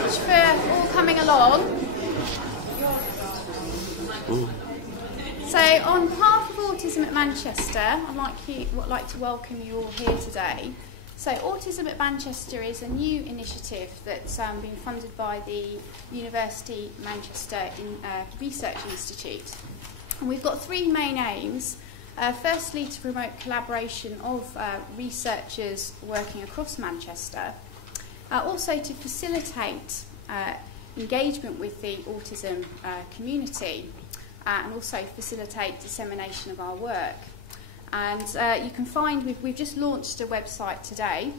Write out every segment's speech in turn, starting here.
much for all coming along. So on behalf of Autism at Manchester, I'd like to welcome you all here today. So Autism at Manchester is a new initiative that's been funded by the University of Manchester Research Institute. And we've got three main aims. Firstly, to promote collaboration of researchers working across Manchester. Also to facilitate engagement with the autism community and also facilitate dissemination of our work. And you can find, we've just launched a website today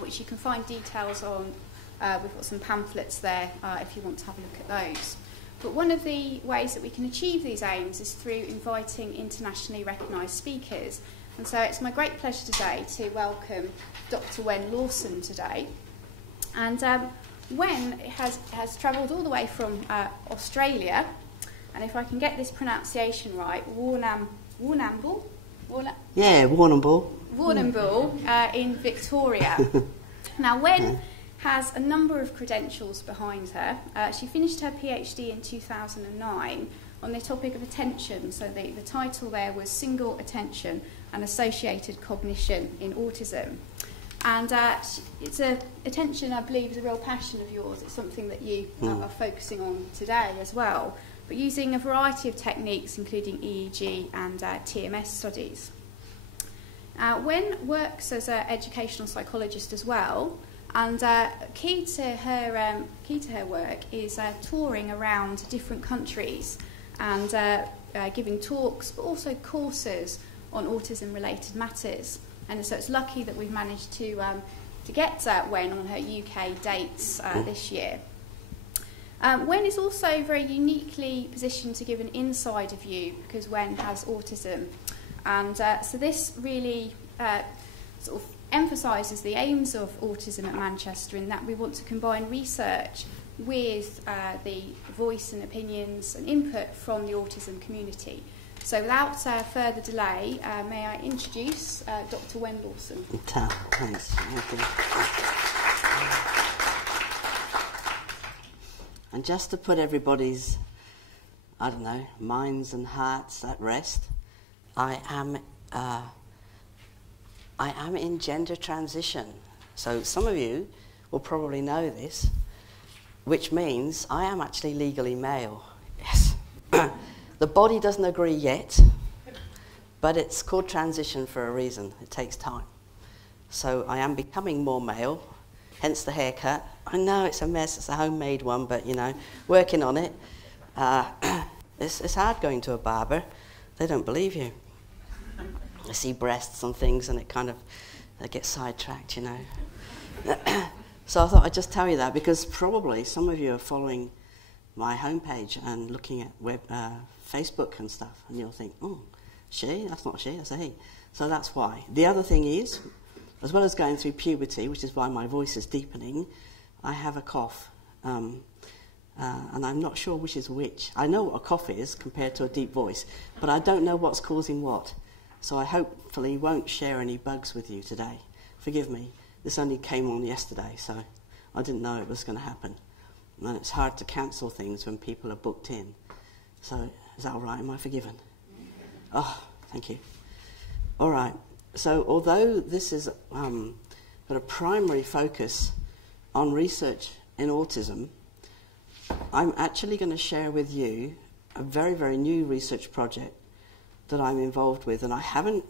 which you can find details on. We've got some pamphlets there if you want to have a look at those. But one of the ways that we can achieve these aims is through inviting internationally recognised speakers. And so it's my great pleasure today to welcome Dr. Wenn Lawson today. And Wenn has travelled all the way from Australia, and if I can get this pronunciation right, Warrnambool in Victoria. Now, Wenn has a number of credentials behind her. She finished her PhD in 2009 on the topic of attention. So the title there was Single Attention and Associated Cognition in Autism. And attention, I believe, is a real passion of yours. It's something that you are focusing on today as well, but using a variety of techniques, including EEG and TMS studies. Wenn works as an educational psychologist as well, and key to her work is touring around different countries and giving talks, but also courses on autism-related matters. And so it's lucky that we've managed to get Wenn on her UK dates this year. Wenn is also very uniquely positioned to give an insider view because Wenn has autism. And so this really sort of emphasises the aims of Autism at Manchester in that we want to combine research with the voice and opinions and input from the autism community. So without further delay, may I introduce Dr. Wenn Lawson. Thanks. And just to put everybody's, I don't know, minds and hearts at rest, I am in gender transition. So some of you will probably know this, which means I am actually legally male. Yes. The body doesn't agree yet, but it's called transition for a reason. It takes time. So I am becoming more male, hence the haircut. I know it's a mess, it's a homemade one, but you know, working on it. It's hard going to a barber. They don't believe you. I see breasts on things and it kind of gets sidetracked, you know. So I thought I'd just tell you that because probably some of you are following my homepage and looking at Facebook and stuff, and you'll think, oh, she? That's not she, that's a he. So that's why. The other thing is, as well as going through puberty, which is why my voice is deepening, I have a cough. And I'm not sure which is which. I know what a cough is compared to a deep voice, but I don't know what's causing what. So I hopefully won't share any bugs with you today. Forgive me. This only came on yesterday, so I didn't know it was going to happen. And it's hard to cancel things when people are booked in. So is that all right? Am I forgiven? Oh, thank you. All right. So although this is got a primary focus on research in autism, I'm actually going to share with you a very, very new research project that I'm involved with, and I haven't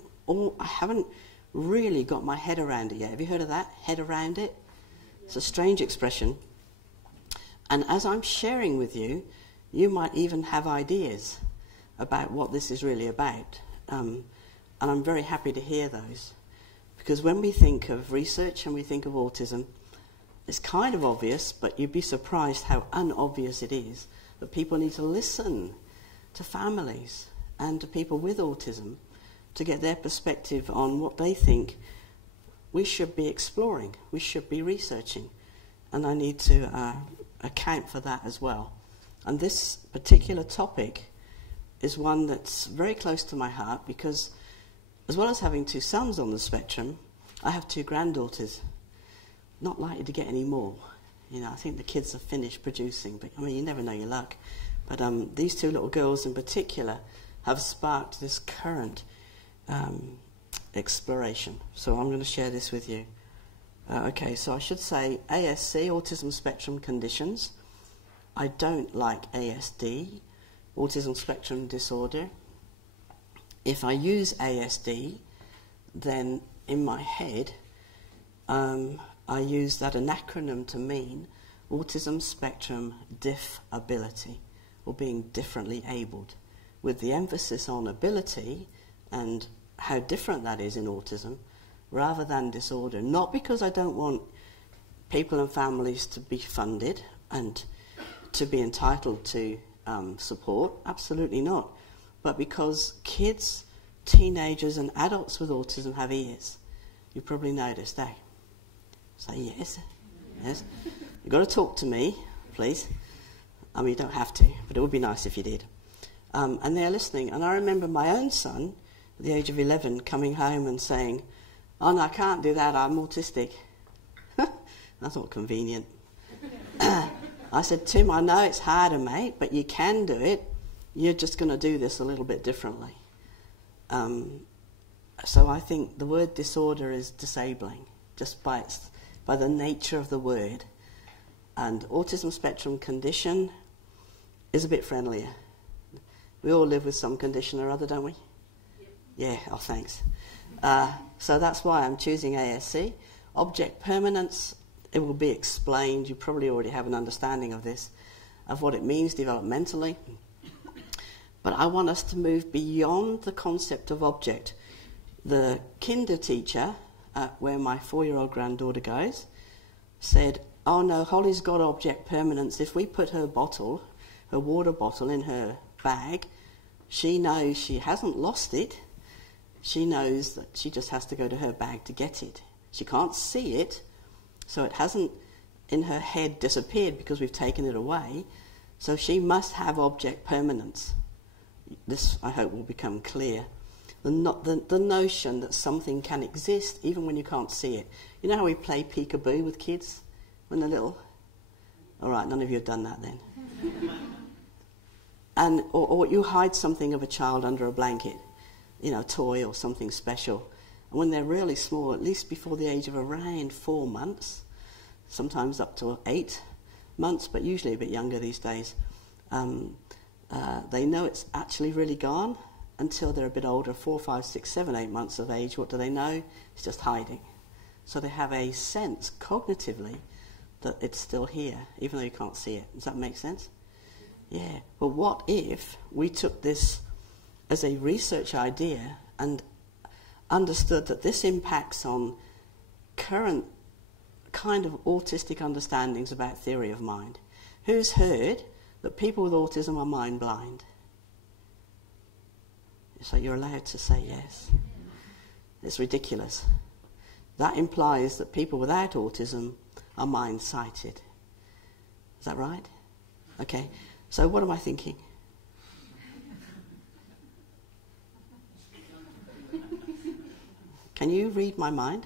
really got my head around it yet. Have you heard of that? Head around it? It's a strange expression. And as I'm sharing with you, you might even have ideas about what this is really about. And I'm very happy to hear those. Because when we think of research and we think of autism, it's kind of obvious, but you'd be surprised how unobvious it is that people need to listen to families and to people with autism to get their perspective on what they think we should be exploring, we should be researching. And I need to account for that as well. And this particular topic is one that's very close to my heart because as well as having two sons on the spectrum, I have two granddaughters. Not likely to get any more. You know, I think the kids have finished producing, but I mean, you never know your luck. But these two little girls in particular have sparked this current exploration. So I'm going to share this with you. Okay, so I should say ASC, Autism Spectrum Conditions. I don't like ASD, Autism Spectrum Disorder. If I use ASD, then in my head, I use that an acronym to mean Autism Spectrum Diff-ability, or being differently abled, with the emphasis on ability and how different that is in autism, rather than disorder. Not because I don't want people and families to be funded and to be entitled to support, absolutely not, but because kids, teenagers and adults with autism have ears. You probably noticed, eh? Say yes, yes. You've got to talk to me, please. I mean, you don't have to, but it would be nice if you did. And they're listening. And I remember my own son, at the age of 11, coming home and saying, "Oh, no, I can't do that, I'm autistic." I thought, convenient. I said, "Tim, I know it's harder, mate, but you can do it. You're just going to do this a little bit differently." So I think the word disorder is disabling, just by the nature of the word. And autism spectrum condition is a bit friendlier. We all live with some condition or other, don't we? Yep. Yeah, oh thanks. So that's why I'm choosing ASC. Object permanence, it will be explained. You probably already have an understanding of this, of what it means developmentally. But I want us to move beyond the concept of object. The kinder teacher, where my 4-year-old granddaughter goes, said, "Oh no, Holly's got object permanence. If we put her bottle, her water bottle, in her bag, she knows she hasn't lost it. She knows that she just has to go to her bag to get it. She can't see it, so it hasn't in her head disappeared because we've taken it away. So she must have object permanence." This, I hope, will become clear. The notion that something can exist even when you can't see it. You know how we play peekaboo with kids when they're little? All right, none of you have done that then. And or you hide something of a child under a blanket, you know, a toy or something special. And when they're really small, at least before the age of around 4 months, sometimes up to 8 months, but usually a bit younger these days, they know it's actually really gone. Until they're a bit older, 4, 5, 6, 7, 8 months of age, what do they know? It's just hiding. So they have a sense cognitively that it's still here, even though you can't see it. Does that make sense? Yeah. But what if we took this as a research idea and understood that this impacts on current kind of autistic understandings about theory of mind? Who's heard that people with autism are mind blind? So you're allowed to say yes. It's ridiculous. That implies that people without autism are mind-sighted. Is that right? Okay. So what am I thinking? Can you read my mind?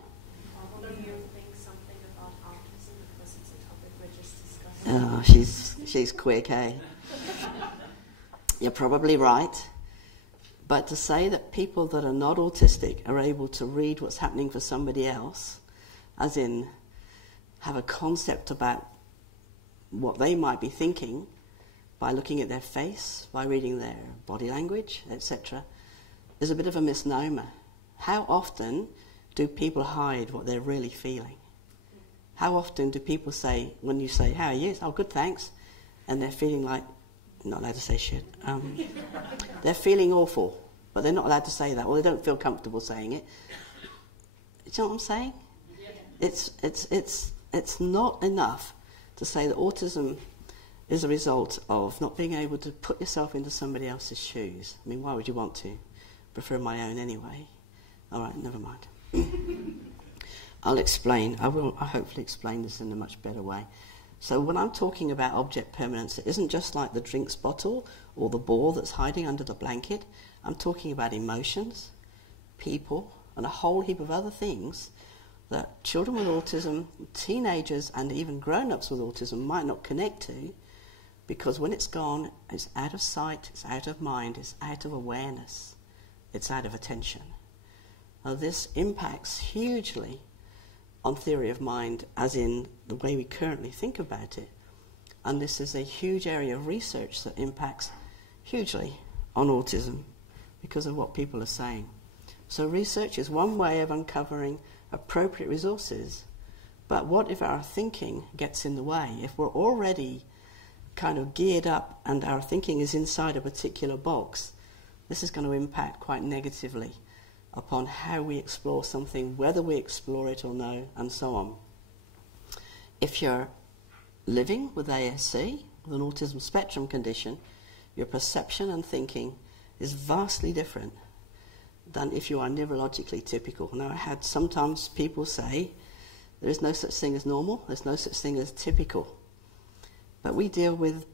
Do you think something about autism because it's a topic we're just discussing? Oh, she's quick, eh? You're probably right. But to say that people that are not autistic are able to read what's happening for somebody else, as in have a concept about what they might be thinking by looking at their face, by reading their body language, etc., is a bit of a misnomer. How often do people hide what they're really feeling? How often do people say, when you say, "How are you?" "Oh, good, thanks," and they're feeling like, I'm not allowed to say shit. They're feeling awful, but they're not allowed to say that, or they don't feel comfortable saying it. Do you know what I'm saying? It's not enough to say that autism is a result of not being able to put yourself into somebody else's shoes. I mean, why would you want to? Prefer my own anyway. All right, never mind. I'll explain. I hopefully explain this in a much better way. So when I'm talking about object permanence, it isn't just like the drinks bottle or the ball that's hiding under the blanket. I'm talking about emotions, people, and a whole heap of other things that children with autism, teenagers and even grown-ups with autism might not connect to, because when it's gone, it's out of sight, it's out of mind, it's out of awareness, it's out of attention. Now this impacts hugely on theory of mind, as in the way we currently think about it. And this is a huge area of research that impacts hugely on autism because of what people are saying. So research is one way of uncovering appropriate resources. But what if our thinking gets in the way? If we're already kind of geared up and our thinking is inside a particular box, this is going to impact quite negatively upon how we explore something, whether we explore it or no, and so on. If you're living with ASC, with an autism spectrum condition, your perception and thinking is vastly different than if you are neurologically typical. Now, I had sometimes people say, there is no such thing as normal, there's no such thing as typical. But we deal with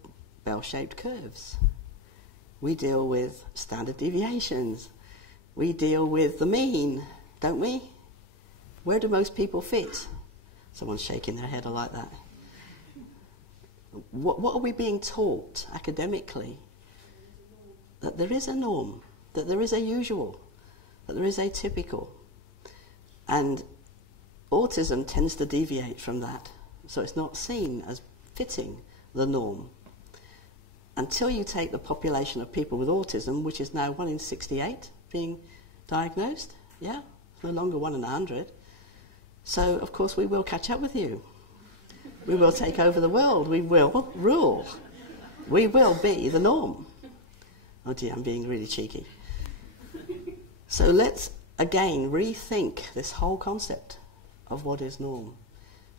bell-shaped curves. We deal with standard deviations. We deal with the mean, don't we? Where do most people fit? Someone's shaking their head, I like that. What are we being taught academically? That there is a norm, that there is a usual, that there is a typical. And autism tends to deviate from that, so it's not seen as fitting the norm. Until you take the population of people with autism, which is now 1 in 68 being diagnosed, yeah, it's no longer 1 in 100. So, of course, we will catch up with you. We will take over the world. We will rule. We will be the norm. Oh dear, I'm being really cheeky. So let's, again, rethink this whole concept of what is norm.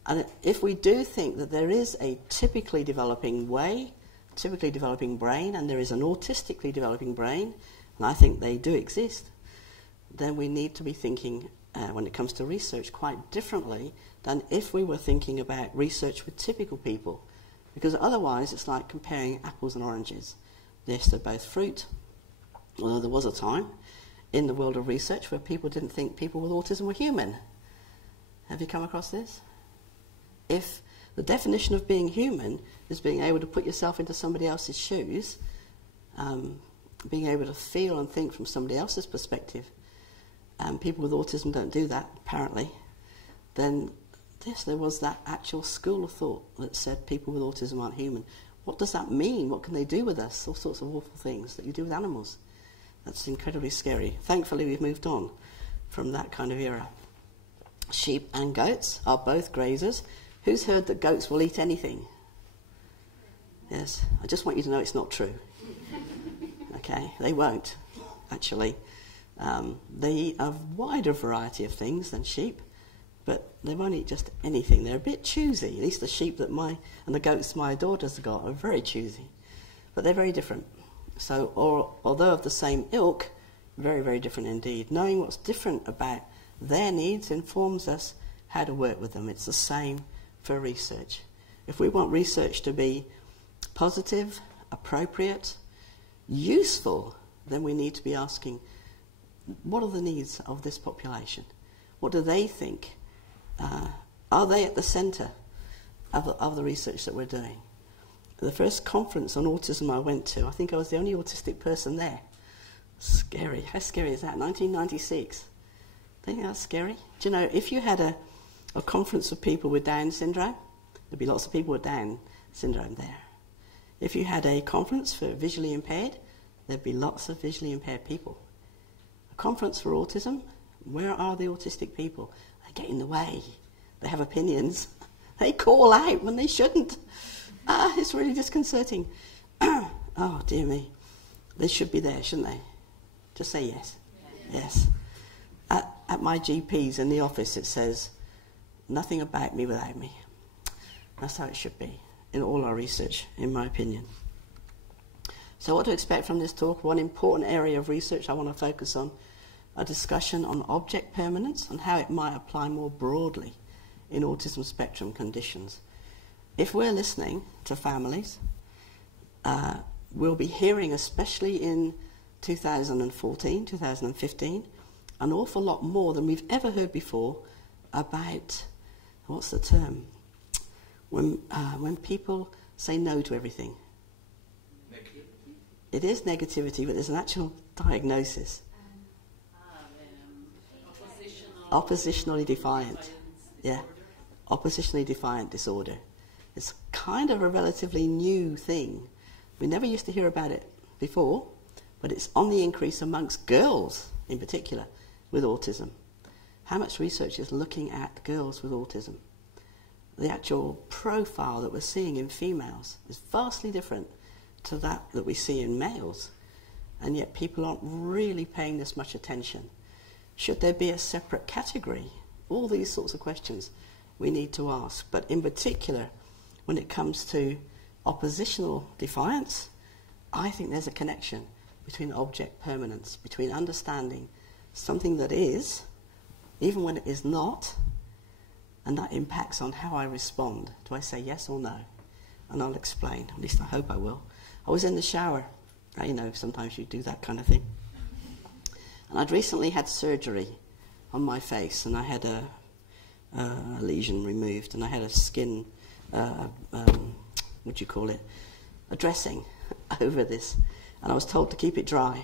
And if we do think that there is a typically developing way, typically developing brain, and there is an autistically developing brain, and I think they do exist, then we need to be thinking, when it comes to research, quite differently than if we were thinking about research with typical people. Because otherwise it's like comparing apples and oranges. Yes, they're both fruit, although there was a time in the world of research where people didn't think people with autism were human. Have you come across this? If the definition of being human is being able to put yourself into somebody else's shoes, being able to feel and think from somebody else's perspective, and people with autism don't do that, apparently, then yes, there was that actual school of thought that said people with autism aren't human. What does that mean? What can they do with us? All sorts of awful things that you do with animals. That's incredibly scary. Thankfully, we've moved on from that kind of era. Sheep and goats are both grazers. Who's heard that goats will eat anything? Yes, I just want you to know it's not true. Okay, they won't, actually. They eat a wider variety of things than sheep, but they won't eat just anything. They're a bit choosy. At least the sheep and the goats my daughters have got are very choosy. But they're very different. So, although of the same ilk, very, very different indeed. Knowing what's different about their needs informs us how to work with them. It's the same for research. If we want research to be positive, appropriate, useful, then we need to be asking, what are the needs of this population? What do they think? Are they at the centre of the research that we're doing? The first conference on autism I went to, I think I was the only autistic person there. Scary. How scary is that? 1996. Think that's scary? Do you know, if you had a conference of people with Down syndrome, there'd be lots of people with Down syndrome there. If you had a conference for visually impaired, there'd be lots of visually impaired people. A conference for autism, where are the autistic people? They get in the way. They have opinions. They call out when they shouldn't. It's really disconcerting. Oh, dear me. They should be there, shouldn't they? Just say yes. Yes. At my GP's in the office it says, nothing about me without me. That's how it should be in all our research, in my opinion. So what to expect from this talk? One important area of research I want to focus on, a discussion on object permanence and how it might apply more broadly in autism spectrum conditions. If we're listening to families, we'll be hearing, especially in 2014, 2015, an awful lot more than we've ever heard before about, what's the term? When people say no to everything. Negativity? It is negativity, but there's an actual diagnosis. Oppositionally defiant. Yeah, oppositionally defiant disorder. It's kind of a relatively new thing. We never used to hear about it before, but it's on the increase amongst girls in particular with autism. How much research is looking at girls with autism? The actual profile that we're seeing in females is vastly different to that we see in males, and yet people aren't really paying this much attention. Should there be a separate category? All these sorts of questions we need to ask. But in particular, when it comes to oppositional defiance, I think there's a connection between object permanence, between understanding something that is, even when it is not, and that impacts on how I respond. Do I say yes or no? And I'll explain. At least I hope I will. I was in the shower. You know, sometimes you do that kind of thing. And I'd recently had surgery on my face, and I had a lesion removed, and I had a skin, what do you call it, a dressing over this, and I was told to keep it dry.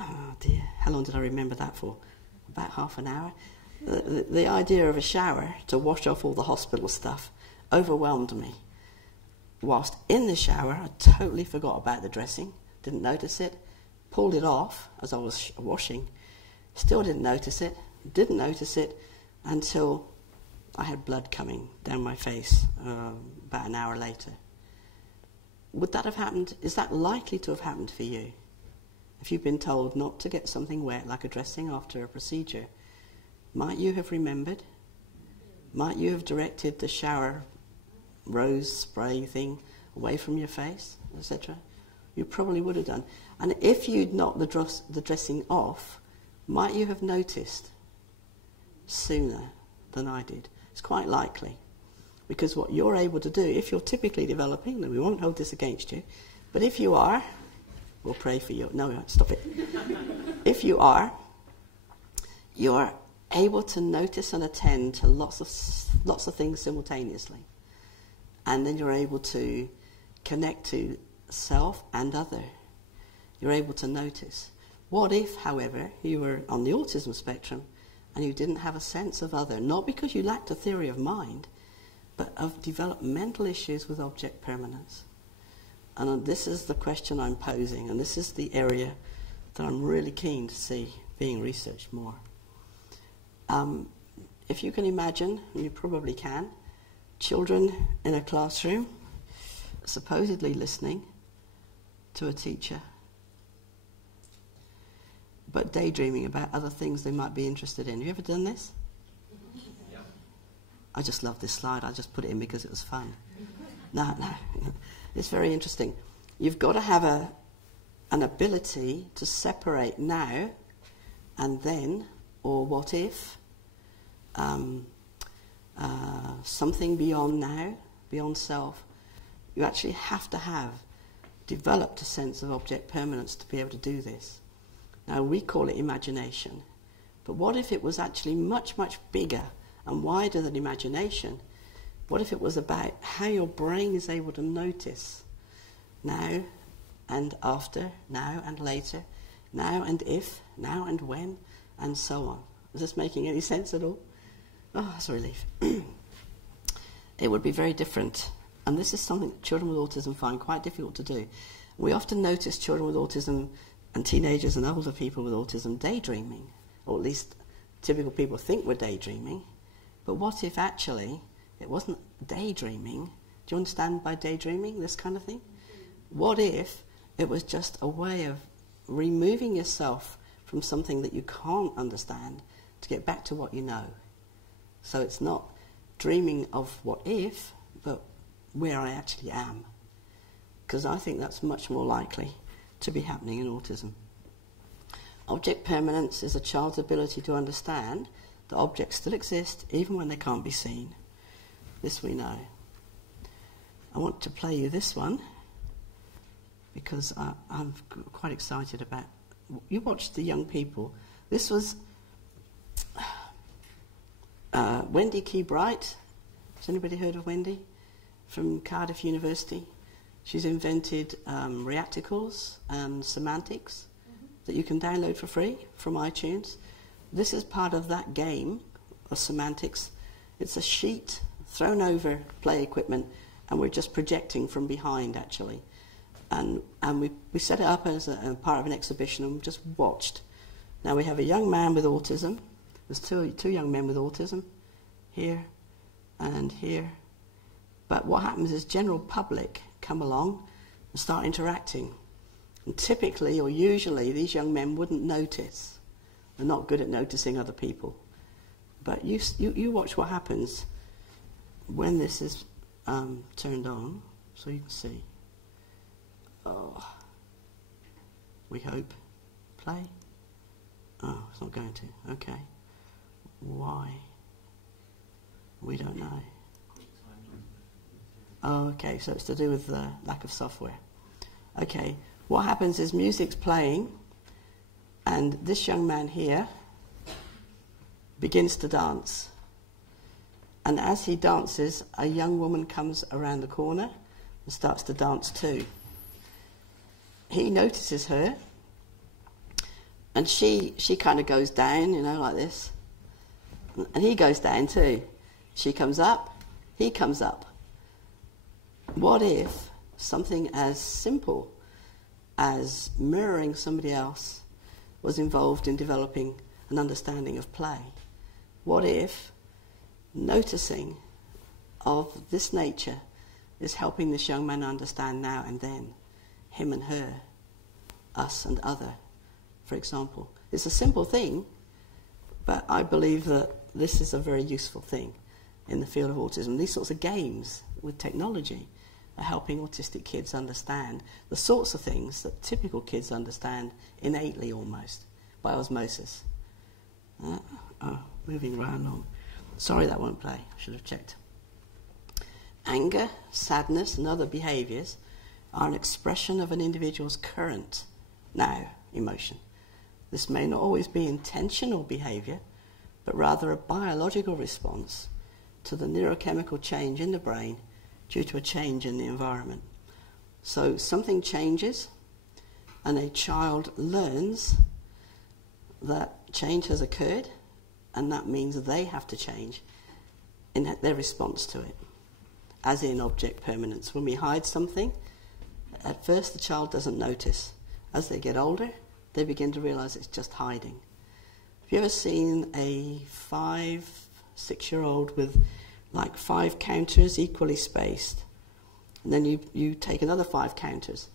Oh dear, how long did I remember that for? About half an hour. The idea of a shower to wash off all the hospital stuff overwhelmed me. Whilst in the shower, I totally forgot about the dressing, didn't notice it, pulled it off as I was washing, still didn't notice it until I had blood coming down my face about an hour later. Would that have happened? Is that likely to have happened for you? If you've been told not to get something wet like a dressing after a procedure, might you have remembered? Might you have directed the shower rose spray thing away from your face, etc.? You probably would have done. And if you'd knocked the dressing off, might you have noticed sooner than I did? It's quite likely. Because what you're able to do, if you're typically developing, and we won't hold this against you, but if you are, we'll pray for you. No, stop it. If you are, you're able to notice and attend to lots of things simultaneously. And then you're able to connect to self and other. You're able to notice. What if, however, you were on the autism spectrum and you didn't have a sense of other, not because you lacked a theory of mind, but of developmental issues with object permanence? And this is the question I'm posing, and this is the area that I'm really keen to see being researched more. If you can imagine, and you probably can, children in a classroom supposedly listening to a teacher, but daydreaming about other things they might be interested in. Have you ever done this? Yeah. I just love this slide. I just put it in because it was fun. No. It's very interesting. You've got to have an ability to separate now and then, or what if, something beyond now, beyond self. You actually have to have developed a sense of object permanence to be able to do this. Now, we call it imagination. But what if it was actually much, much bigger and wider than imagination? What if it was about how your brain is able to notice now and after, now and later, now and if, now and when, and so on? Is this making any sense at all? Oh, that's a relief. It would be very different. And this is something that children with autism find quite difficult to do. We often notice children with autism and teenagers and older people with autism daydreaming, or at least typical people think we're daydreaming. But what if actually it wasn't daydreaming? Do you understand by daydreaming, this kind of thing? What if it was just a way of removing yourself from something that you can't understand to get back to what you know? So it's not dreaming of what if, but where I actually am. Because I think that's much more likely to be happening in autism. Object permanence is a child's ability to understand that objects still exist even when they can't be seen. This we know. I want to play you this one because I'm quite excited about. You watched the young people. This was Wendy Key-Bright. Has anybody heard of Wendy? From Cardiff University. She's invented reacticles and semantics that you can download for free from iTunes. This is part of that game of semantics. It's a sheet thrown over play equipment, and we're just projecting from behind, actually. And we set it up as a part of an exhibition and just watched. Now we have a young man with autism. There's two young men with autism, here and here. But what happens is general public come along and start interacting. And typically, or usually, these young men wouldn't notice. They're not good at noticing other people. But you watch what happens when this is turned on, so you can see. Oh, we hope. Play. Oh, it's not going to. Okay. Why? We don't know. Oh, okay, so it's to do with the lack of software. Okay, what happens is music's playing, and this young man here begins to dance. And as he dances, a young woman comes around the corner and starts to dance too. He notices her, and she kind of goes down, you know, like this. And he goes down too. She comes up, he comes up. What if something as simple as mirroring somebody else was involved in developing an understanding of play? What if noticing of this nature is helping this young man understand now and then, him and her, us and other, for example? It's a simple thing, but I believe that this is a very useful thing in the field of autism. These sorts of games with technology are helping autistic kids understand the sorts of things that typical kids understand innately almost, by osmosis. Moving right along. Sorry that won't play, I should have checked. Anger, sadness and other behaviours are an expression of an individual's current, now, emotion. This may not always be intentional behaviour, but rather a biological response to the neurochemical change in the brain due to a change in the environment. So something changes, and a child learns that change has occurred, and that means they have to change in their response to it, as in object permanence. When we hide something, at first the child doesn't notice. As they get older, they begin to realise it's just hiding. Have you ever seen a 5-6-year-old with like 5 counters equally spaced, and then you take another 5 counters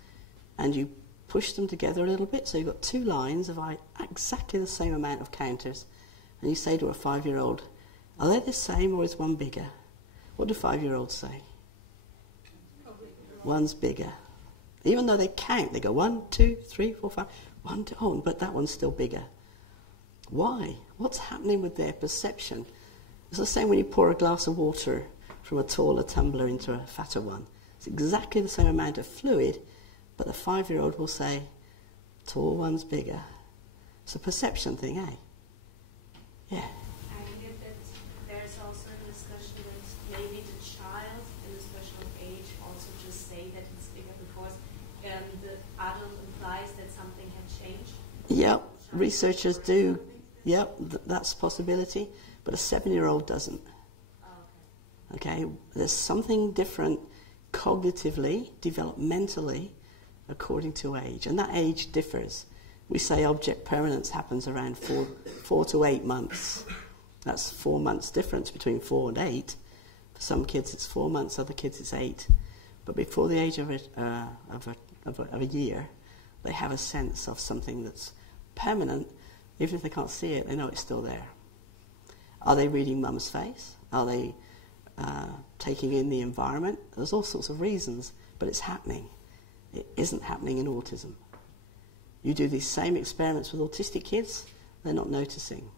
and you push them together a little bit, so you've got 2 lines of exactly the same amount of counters, and you say to a 5-year-old, are they the same or is one bigger? What do 5-year-olds say? One's bigger. Even though they count, they go 1, 2, 3, 4, 5, 1, 2, oh, but that one's still bigger. Why? What's happening with their perception? It's the same when you pour a glass of water from a taller tumbler into a fatter one. It's exactly the same amount of fluid, but the 5-year-old will say, tall one's bigger. It's a perception thing, eh? Yeah. I get that there's also a discussion that maybe the child in a special age also just say that it's bigger because the adult implies that something had changed. Yep, researchers do. Yep, that's a possibility, but a 7-year-old doesn't. Oh, Okay, there's something different cognitively, developmentally, according to age, and that age differs. We say object permanence happens around 4 to 8 months. That's 4 months difference between 4 and 8. For some kids it's 4 months, other kids it's 8. But before the age of a year, they have a sense of something that's permanent. Even if they can't see it, they know it's still there. Are they reading mum's face? Are they taking in the environment? There's all sorts of reasons, but it's happening. It isn't happening in autism. You do these same experiments with autistic kids, they're not noticing.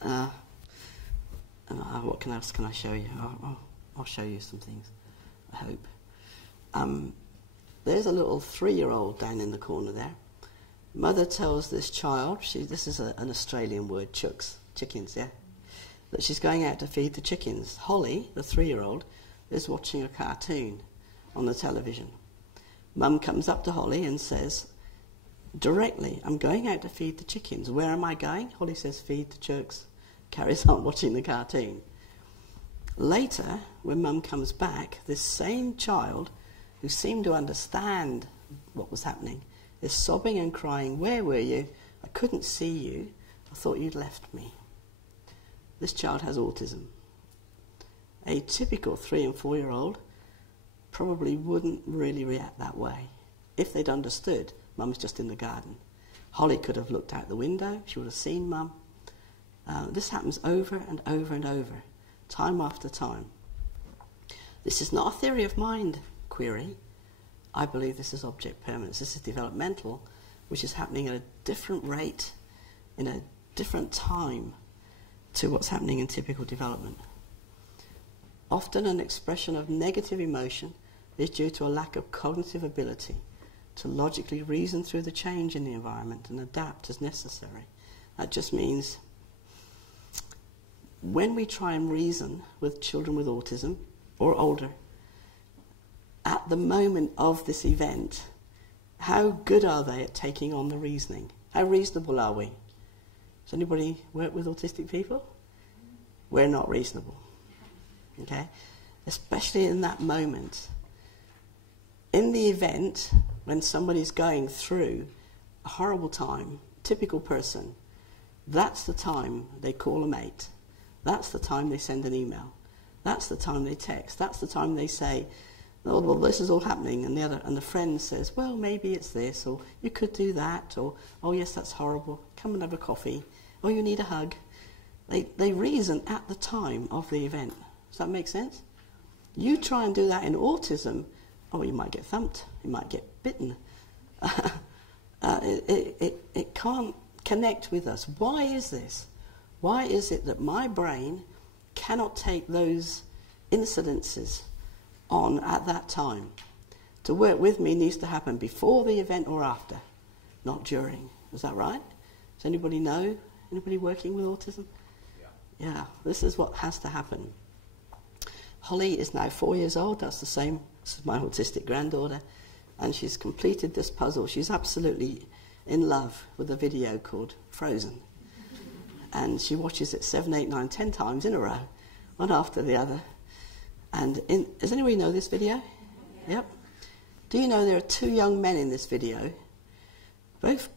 What else can I show you? I'll show you some things, I hope. There's a little 3-year-old down in the corner there. Mother tells this child, this is an Australian word, chooks, chickens, yeah? that she's going out to feed the chickens. Holly, the 3-year-old, is watching a cartoon on the television. Mum comes up to Holly and says, directly, I'm going out to feed the chickens. Where am I going? Holly says, feed the chooks. Carries on watching the cartoon. Later, when Mum comes back, this same child, who seemed to understand what was happening, is sobbing and crying, where were you? I couldn't see you. I thought you'd left me. This child has autism. A typical 3 and 4-year-old probably wouldn't really react that way. If they'd understood, Mum's just in the garden. Holly could have looked out the window. She would have seen Mum. This happens over and over and over, time after time. This is not a theory of mind query. I believe this is object permanence. This is developmental, which is happening at a different rate, in a different time to what's happening in typical development. Often an expression of negative emotion is due to a lack of cognitive ability to logically reason through the change in the environment and adapt as necessary. That just means when we try and reason with children with autism or older, at the moment of this event, how good are they at taking on the reasoning? How reasonable are we? Does anybody work with autistic people? We're not reasonable. Okay? Especially in that moment. In the event, when somebody's going through a horrible time, typical person, that's the time they call a mate. That's the time they send an email. That's the time they text. That's the time they say, oh, well, this is all happening, and the friend says, well, maybe it's this, or you could do that, or, oh, yes, that's horrible, come and have a coffee, or you need a hug. They reason at the time of the event. Does that make sense? You try and do that in autism, oh, you might get thumped, you might get bitten. It can't connect with us. Why is this? Why is it that my brain cannot take those incidences on at that time? To work with me needs to happen before the event or after, not during. Is that right? Does anybody know? Anybody working with autism? Yeah, this is what has to happen. Holly is now 4 years old. That's the same as my autistic granddaughter. And she's completed this puzzle. She's absolutely in love with a video called Frozen. And she watches it 7, 8, 9, 10 times in a row, one after the other. And does anybody know this video? Yep. Do you know there are 2 young men in this video, both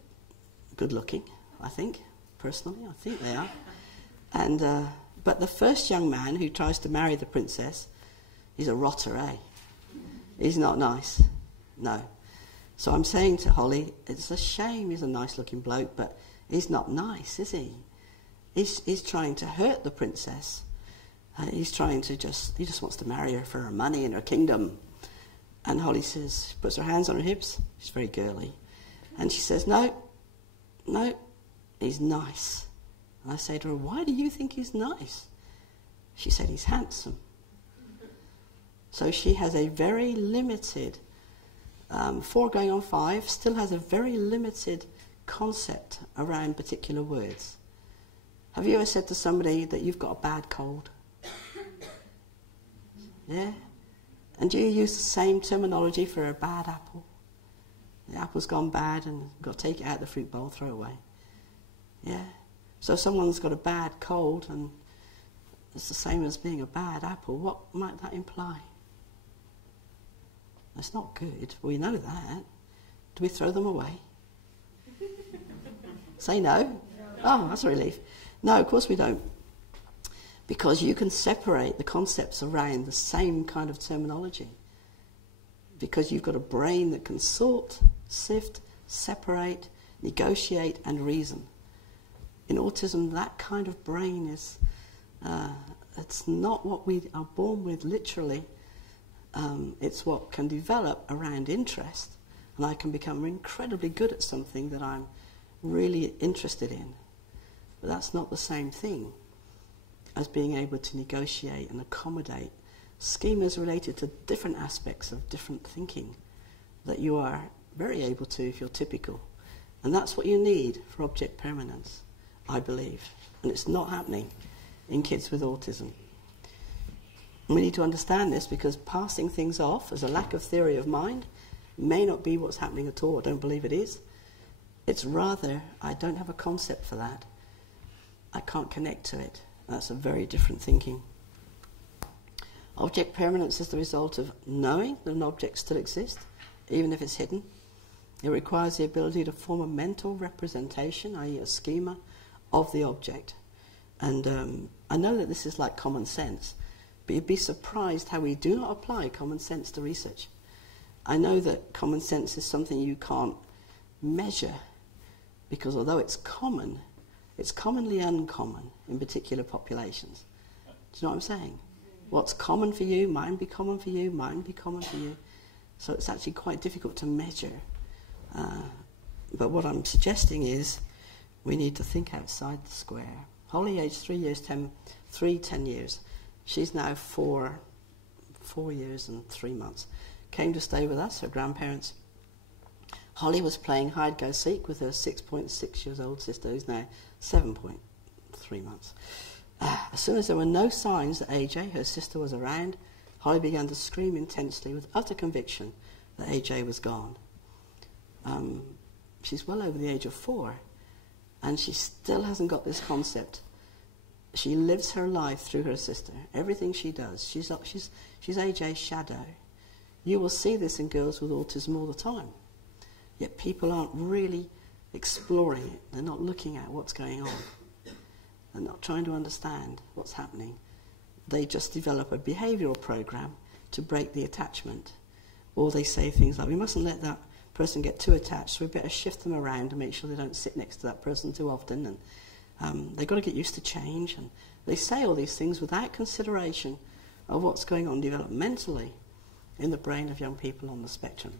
good looking, I think, personally, I think they are. And but the first young man who tries to marry the princess, he's a rotter, eh? He's not nice. No. So I'm saying to Holly, it's a shame he's a nice looking bloke, but he's not nice, is he? He's trying to hurt the princess. He just wants to marry her for her money and her kingdom. And Holly says, puts her hands on her hips. She's very girly. And she says, no, he's nice. And I say to her, why do you think he's nice? She said, he's handsome. So she has a very limited, 4 going on 5, still has a very limited concept around particular words. Have you ever said to somebody that you've got a bad cold? Yeah? And do you use the same terminology for a bad apple? The apple's gone bad and you've got to take it out of the fruit bowl, throw it away. Yeah? So if someone's got a bad cold and it's the same as being a bad apple, what might that imply? That's not good. We know that. Do we throw them away? Say no? Oh, that's a relief. No, of course we don't. Because you can separate the concepts around the same kind of terminology. Because you've got a brain that can sort, sift, separate, negotiate and reason. In autism, that kind of brain is, it's not what we are born with literally. It's what can develop around interest. And I can become incredibly good at something that I'm really interested in. But that's not the same thing as being able to negotiate and accommodate schemas related to different aspects of different thinking that you are very able to if you're typical. And that's what you need for object permanence, I believe. And it's not happening in kids with autism. And we need to understand this because passing things off as a lack of theory of mind may not be what's happening at all. I don't believe it is. It's rather, I don't have a concept for that. I can't connect to it. That's a very different thinking. Object permanence is the result of knowing that an object still exists, even if it's hidden. It requires the ability to form a mental representation, i.e. a schema, of the object. And I know that this is like common sense, but you'd be surprised how we do not apply common sense to research. I know that common sense is something you can't measure, because although it's common, it's commonly uncommon in particular populations. Do you know what I'm saying? What's common for you might be common for you, might be common for you. So it's actually quite difficult to measure. But what I'm suggesting is we need to think outside the square. Holly, aged 10 years. She's now 4 years and 3 months. Came to stay with us, her grandparents. Holly was playing hide-go-seek with her 6.6-year-old sister, who's now 7.3 months. As soon as there were no signs that AJ, her sister, was around, Holly began to scream intensely with utter conviction that AJ was gone. She's well over the age of 4, and she still hasn't got this concept. She lives her life through her sister. Everything she does, she's AJ's shadow. You will see this in girls with autism all the time. Yet people aren't really exploring it. They're not looking at what's going on. They're not trying to understand what's happening. They just develop a behavioural program to break the attachment. Or they say things like, we mustn't let that person get too attached, so we better shift them around to make sure they don't sit next to that person too often. And they've got to get used to change. And they say all these things without consideration of what's going on developmentally in the brain of young people on the spectrum.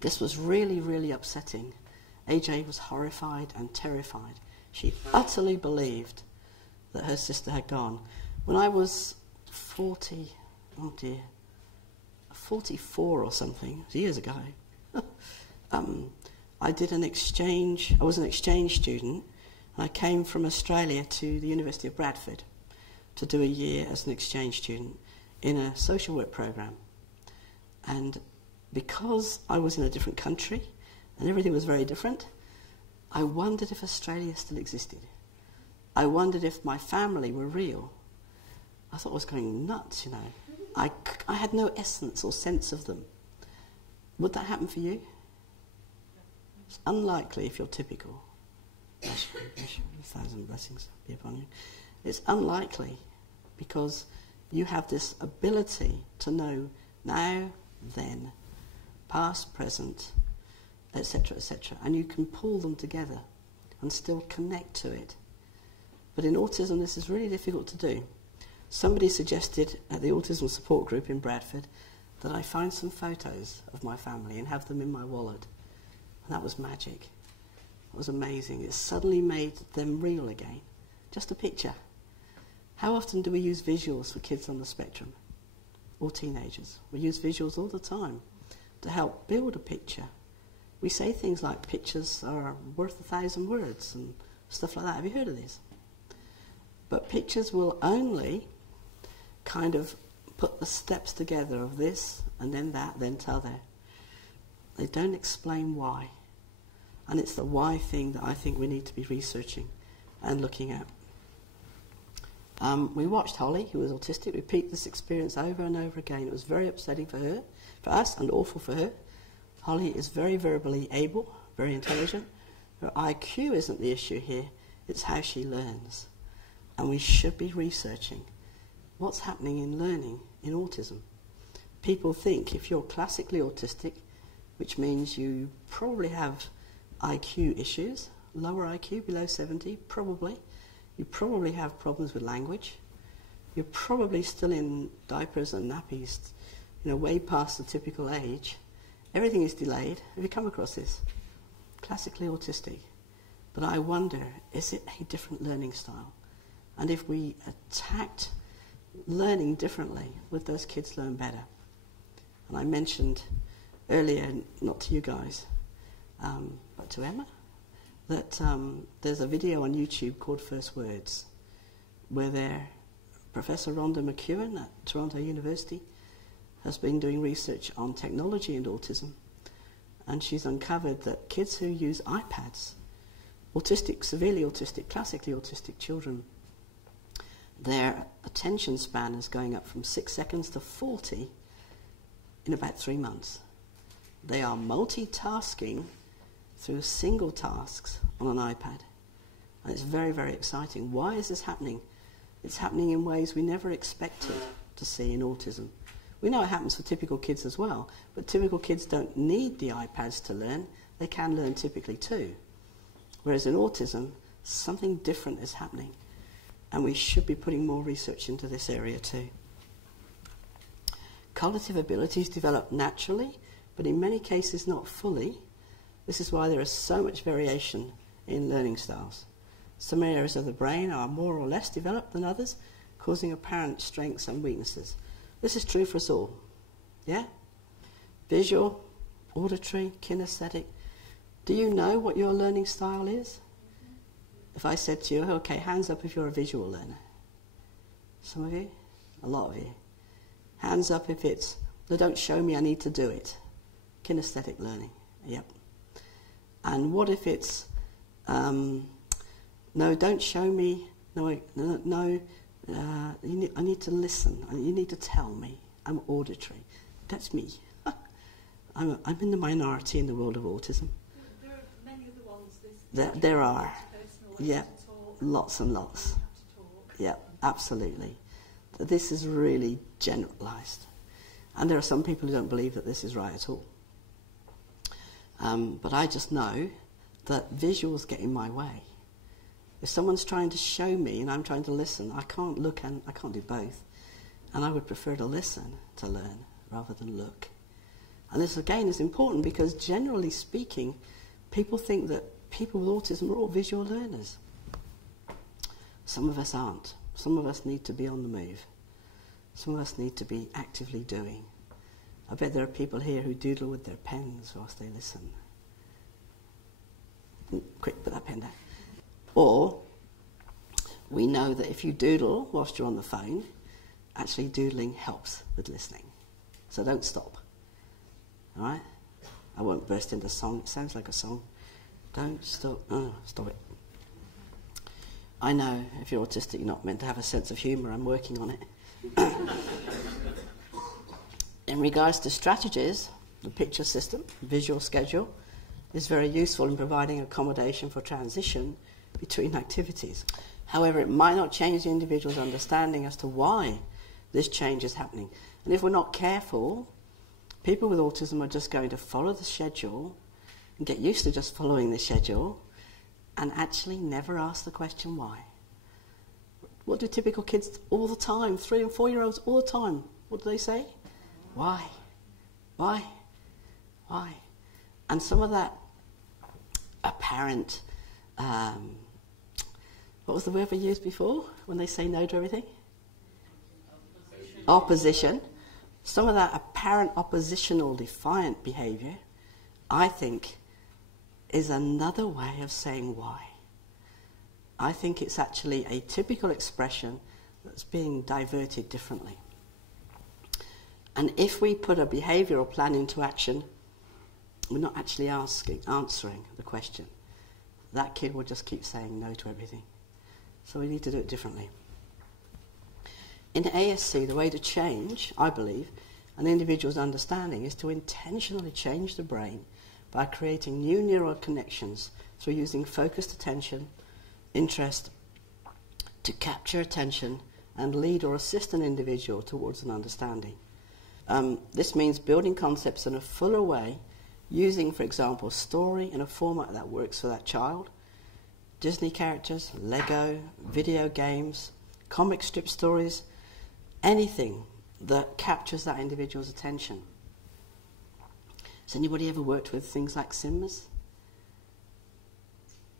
This was really, really upsetting. AJ was horrified and terrified. She utterly believed that her sister had gone. When I was 44 or something, years ago, I did an exchange. I was an exchange student, and I came from Australia to the University of Bradford to do a year as an exchange student in a social work program. And because I was in a different country and everything was very different, I wondered if Australia still existed. I wondered if my family were real. I thought I was going nuts, you know. I had no essence or sense of them. Would that happen for you? It's unlikely if you're typical. 1,000 blessings be upon you. It's unlikely because you have this ability to know now, then, past, present, etc., etc. And you can pull them together and still connect to it. But in autism, this is really difficult to do. Somebody suggested at the autism support group in Bradford that I find some photos of my family and have them in my wallet. And that was magic. It was amazing. It suddenly made them real again. Just a picture. How often do we use visuals for kids on the spectrum? Or teenagers? We use visuals all the time to help build a picture. We say things like pictures are worth 1,000 words and stuff like that. Have you heard of this? But pictures will only kind of put the steps together of this and then that, then t'other. They don't explain why. And it's the why thing that I think we need to be researching and looking at. We watched Holly, who was autistic, repeat this experience over and over again. It was very upsetting for her, for us, and awful for her. Holly is very verbally able, very intelligent. Her IQ isn't the issue here, it's how she learns. And we should be researching what's happening in learning in autism. People think if you're classically autistic, which means you probably have IQ issues, lower IQ, below 70, probably. You probably have problems with language. You're probably still in diapers and nappies, you know, way past the typical age. Everything is delayed. Have you come across this? Classically autistic. But I wonder, is it a different learning style? And if we attacked learning differently, would those kids learn better? And I mentioned earlier, not to you guys, but to Emma, that there's a video on YouTube called First Words. where Professor Rhonda McEwen at Toronto University has been doing research on technology and autism, and she's uncovered that kids who use iPads, autistic, severely autistic, classically autistic children, their attention span is going up from 6 seconds to 40 in about 3 months. They are multitasking through single tasks on an iPad. And it's very, very exciting. Why is this happening? It's happening in ways we never expected to see in autism. We know it happens for typical kids as well, but typical kids don't need the iPads to learn. They can learn typically too. Whereas in autism, something different is happening. And we should be putting more research into this area too. Cognitive abilities develop naturally, but in many cases not fully. This is why there is so much variation in learning styles. Some areas of the brain are more or less developed than others, causing apparent strengths and weaknesses. This is true for us all. Yeah? Visual, auditory, kinesthetic. Do you know what your learning style is? If I said to you, okay, hands up if you're a visual learner. Some of you? A lot of you. Hands up if it's, no, don't show me, I need to do it. Kinesthetic learning. Yep. And what if it's, no, don't show me, I need to listen, you need to tell me. I'm auditory. That's me. I'm in the minority in the world of autism. There are many other ones. There are. Yeah, lots and lots. Yeah, absolutely. This is really generalised. And there are some people who don't believe that this is right at all. But I just know that visuals get in my way. If someone's trying to show me and I'm trying to listen, I can't look and I can't do both. And I would prefer to listen to learn rather than look. And this again is important because generally speaking, people think that people with autism are all visual learners. Some of us aren't. Some of us need to be on the move. Some of us need to be actively doing. I bet there are people here who doodle with their pens whilst they listen. Quick, put that pen down. Or we know that if you doodle whilst you're on the phone, actually doodling helps with listening. So don't stop. All right? I won't burst into song. It sounds like a song. Don't stop. Oh, stop it. I know if you're autistic, you're not meant to have a sense of humour. I'm working on it. In regards to strategies, the picture system, visual schedule, is very useful in providing accommodation for transition between activities. However, it might not change the individual's understanding as to why this change is happening. And if we're not careful, people with autism are just going to follow the schedule and get used to just following the schedule and actually never ask the question why. What do typical kids all the time, 3 and 4-year-olds all the time, what do they say? Why? Why? Why? And some of that apparent, what was the word we used before when they say no to everything? Opposition. Some of that apparent oppositional defiant behaviour, I think, is another way of saying why. I think it's actually a typical expression that's being diverted differently. And if we put a behavioural plan into action, we're not actually answering the question. That kid will just keep saying no to everything. So we need to do it differently. In ASC, the way to change, I believe, an individual's understanding is to intentionally change the brain by creating new neural connections through using focused attention, interest, to capture attention and lead or assist an individual towards an understanding. This means building concepts in a fuller way, using, for example, story in a format that works for that child, Disney characters, Lego, video games, comic strip stories, anything that captures that individual's attention. Has anybody ever worked with things like Sims?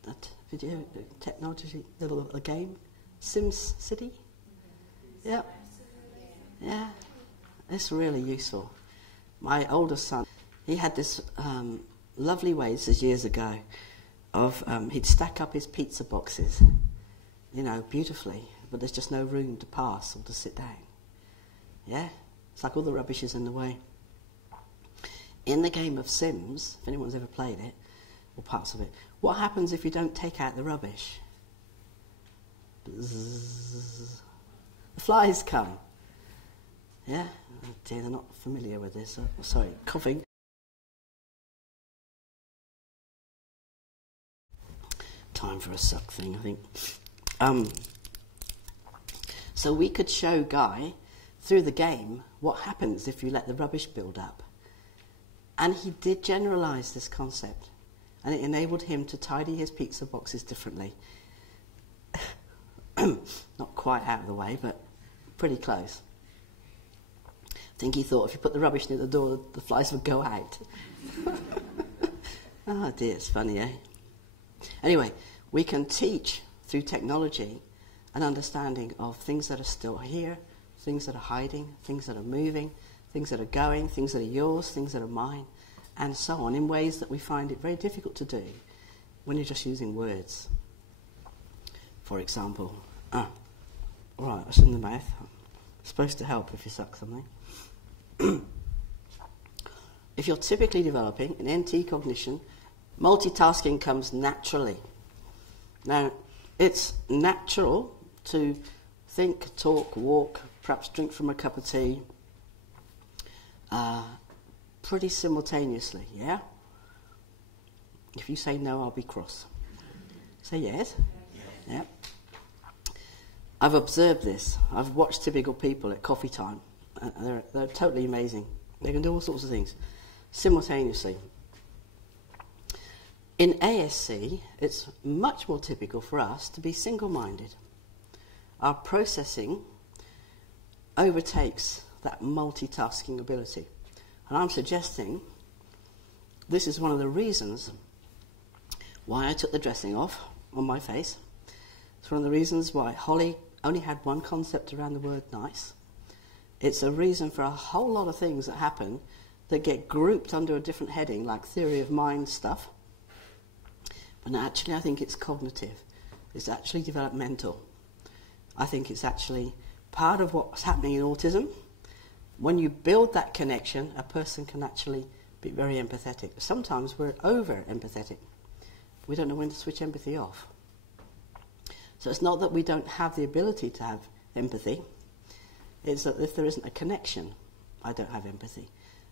That video technology, the game? Sims City? Yeah. Yeah. It's really useful. My oldest son, he had this lovely way, this is years ago, of he'd stack up his pizza boxes beautifully, but there's just no room to pass or to sit down. Yeah? It's like all the rubbish is in the way. In the game of Sims, if anyone's ever played it, or parts of it, what happens if you don't take out the rubbish? Bzzz. The flies come. Yeah? Oh dear, they're not familiar with this. Oh, sorry, coughing. Time for a suck thing, I think. So we could show Guy through the game what happens if you let the rubbish build up. And he did generalise this concept, and it enabled him to tidy his pizza boxes differently. Not quite out of the way, but pretty close. I think he thought if you put the rubbish near the door, the flies would go out. Oh dear, it's funny, eh? Anyway, we can teach through technology an understanding of things that are still here, things that are hiding, things that are moving, things that are going, things that are yours, things that are mine, and so on, in ways that we find it very difficult to do when you're just using words. For example, all right, that's in the mouth. It's supposed to help if you suck something. If you're typically developing an NT cognition, multitasking comes naturally. Now, it's natural to think, talk, walk, perhaps drink from a cup of tea, pretty simultaneously, yeah? If you say no, I'll be cross. Say yes? Yeah. I've observed this. I've watched typical people at coffee time. They're totally amazing. They can do all sorts of things simultaneously. In ASC, it's much more typical for us to be single-minded. Our processing overtakes that multitasking ability. And I'm suggesting this is one of the reasons why I took the dressing off on my face. It's one of the reasons why Holly only had one concept around the word nice. It's a reason for a whole lot of things that happen that get grouped under a different heading, like theory of mind stuff. And actually, I think it's cognitive. It's actually developmental. I think it's actually part of what's happening in autism. When you build that connection, a person can actually be very empathetic. Sometimes we're over-empathetic. We don't know when to switch empathy off. So it's not that we don't have the ability to have empathy. It's that if there isn't a connection, I don't have empathy.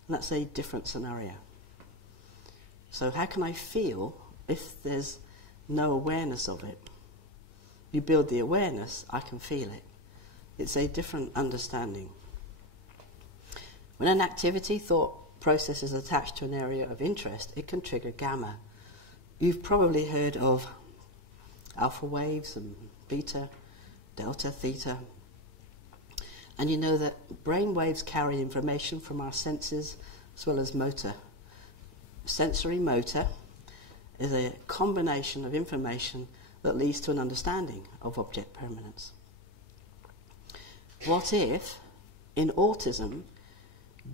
And that's a different scenario. So how can I feel if there's no awareness of it? You build the awareness, I can feel it. It's a different understanding. When an activity thought process is attached to an area of interest, it can trigger gamma. You've probably heard of alpha waves and beta, delta, theta. And you know that brain waves carry information from our senses as well as motor. Sensory motor is a combination of information that leads to an understanding of object permanence. What if, in autism,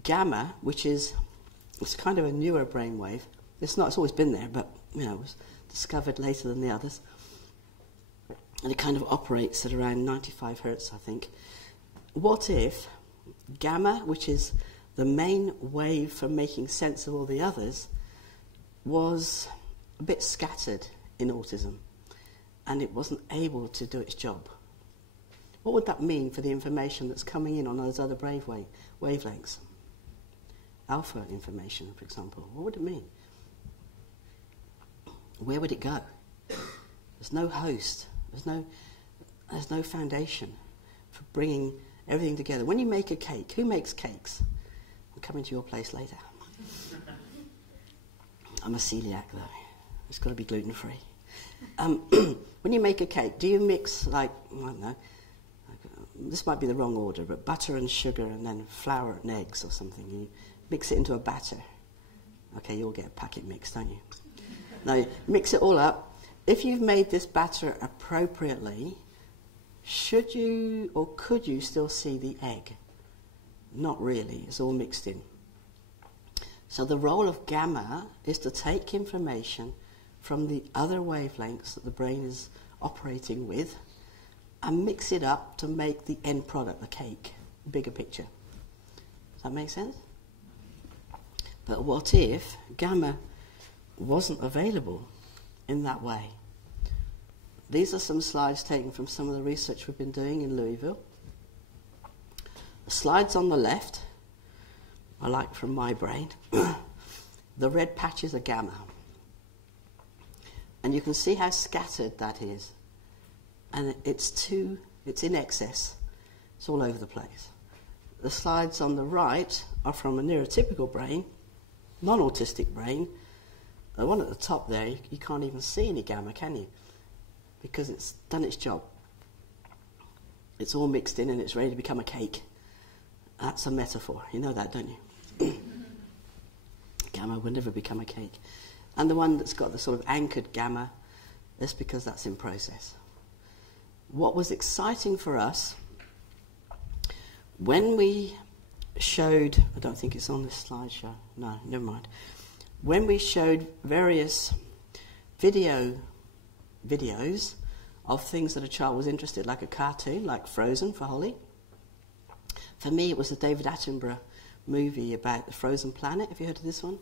gamma, which is it's kind of a newer brainwave, it's always been there, but it was discovered later than the others, and it kind of operates at around 95 hertz, I think. What if gamma, which is the main wave for making sense of all the others, was a bit scattered in autism, and it wasn't able to do its job? What would that mean for the information that's coming in on those other wavelengths? Alpha information, for example. What would it mean? Where would it go? There's no host. There's no foundation for bringing everything together. When you make a cake, who makes cakes? I'm coming to your place later. I'm a celiac, though. It's got to be gluten-free. When you make a cake, do you mix, I don't know, this might be the wrong order, but butter and sugar and then flour and eggs or something? You mix it into a batter. Okay, you all get a packet mix, don't you? Now, you mix it all up. If you've made this batter appropriately, should you or could you still see the egg? Not really. It's all mixed in. So the role of gamma is to take information from the other wavelengths that the brain is operating with and mix it up to make the end product, the cake, bigger picture. Does that make sense? But what if gamma wasn't available in that way? These are some slides taken from some of the research we've been doing in Louisville. The slides on the left are like from my brain. The red patches are gamma. And you can see how scattered that is. And it's in excess. It's all over the place. The slides on the right are from a neurotypical brain, non-autistic brain. The one at the top there, you can't even see any gamma, can you? Because it's done its job. It's all mixed in and it's ready to become a cake. That's a metaphor. You know that, don't you? Gamma will never become a cake. And the one that's got the sort of anchored gamma, that's because that's in process. What was exciting for us, when we showed, I don't think it's on this slideshow, no, never mind. When we showed various videos of things that a child was interested, like a cartoon, like Frozen for Holly. For me, it was a David Attenborough movie about the frozen planet. Have you heard of this one?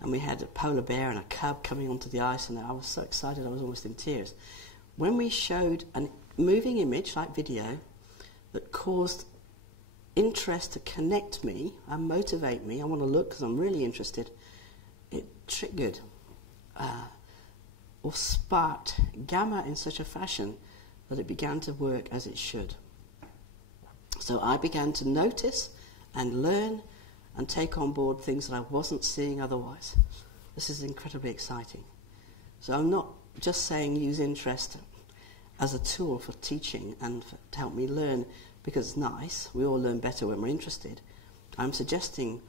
And we had a polar bear and a cub coming onto the ice, and I was so excited I was almost in tears. When we showed a moving image, like video, that caused interest to connect me and motivate me, I want to look because I'm really interested, it triggered or sparked gamma in such a fashion that it began to work as it should. So I began to notice and learn and take on board things that I wasn't seeing otherwise. This is incredibly exciting. So I'm not just saying use interest as a tool for teaching and to help me learn because it's nice. We all learn better when we're interested. I'm suggesting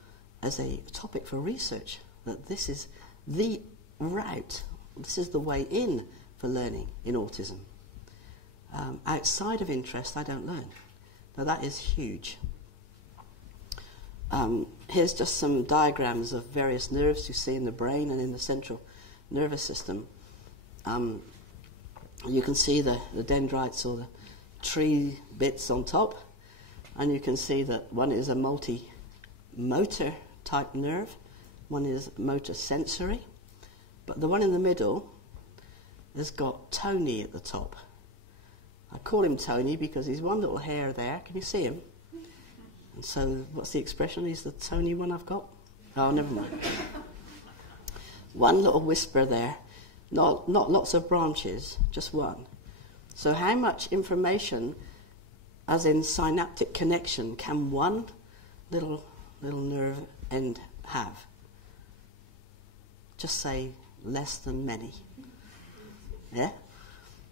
as a topic for research that this is the route, this is the way in for learning in autism. Outside of interest, I don't learn. Now that is huge. Here's just some diagrams of various nerves you see in the brain and in the central nervous system. You can see the dendrites or the tree bits on top, and you can see that one is a multi-motor type nerve, one is motor sensory, but the one in the middle has got Tony at the top. I call him Tony because he's one little hair there. Can you see him? And so what's the expression? He's the Tony one I've got? Oh, never mind. One little whisper there. Not lots of branches, just one. So how much information, as in synaptic connection, can one little nerve end have? Just say less than many. Yeah?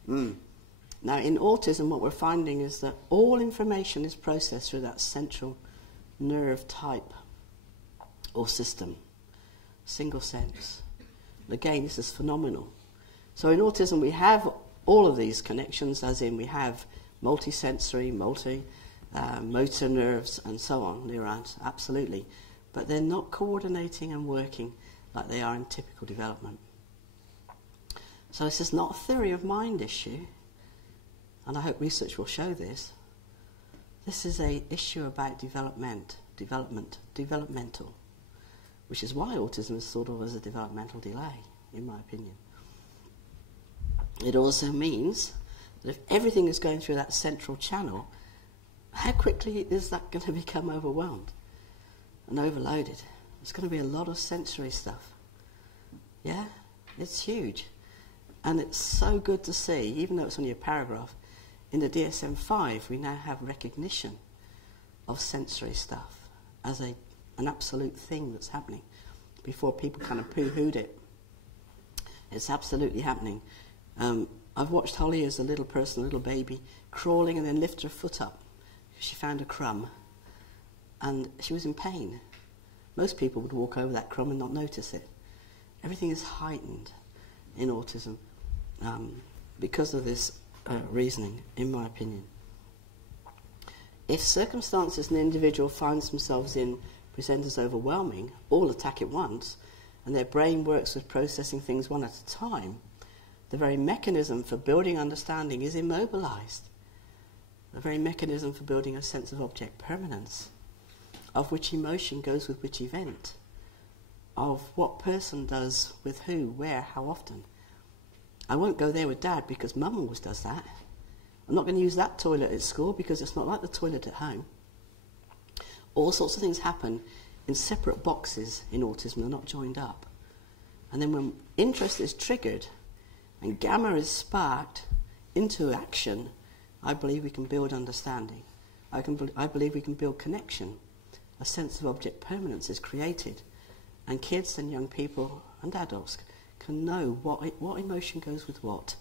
Now, in autism, what we're finding is that all information is processed through that central nerve type or system, single sense. Again, this is phenomenal. So in autism, we have all of these connections, as in we have multisensory, motor nerves, and so on, neurons, absolutely. But they're not coordinating and working like they are in typical development. So this is not a theory of mind issue, and I hope research will show this. This is an issue about developmental, which is why autism is thought of as a developmental delay, in my opinion. It also means that if everything is going through that central channel, how quickly is that going to become overwhelmed and overloaded? There's going to be a lot of sensory stuff. Yeah? It's huge. And it's so good to see, even though it's only a paragraph, in the DSM-5 we now have recognition of sensory stuff as an absolute thing that's happening. Before people kind of poo-hooed it. It's absolutely happening. I've watched Holly as a little person, a little baby, crawling and then lift her foot up. She found a crumb and she was in pain. Most people would walk over that crumb and not notice it. Everything is heightened in autism because of this reasoning, in my opinion. If circumstances an individual finds themselves in present as overwhelming, all attack at once, and their brain works with processing things one at a time, the very mechanism for building understanding is immobilized. the very mechanism for building a sense of object permanence, of which emotion goes with which event, of what person does with who, where, how often. I won't go there with Dad because Mum always does that. I'm not going to use that toilet at school because it's not like the toilet at home. All sorts of things happen in separate boxes in autism, they're not joined up. And then when interest is triggered and gamma is sparked into action, I believe we can build understanding. I believe we can build connection. A sense of object permanence is created. And kids and young people and adults can know what emotion goes with what.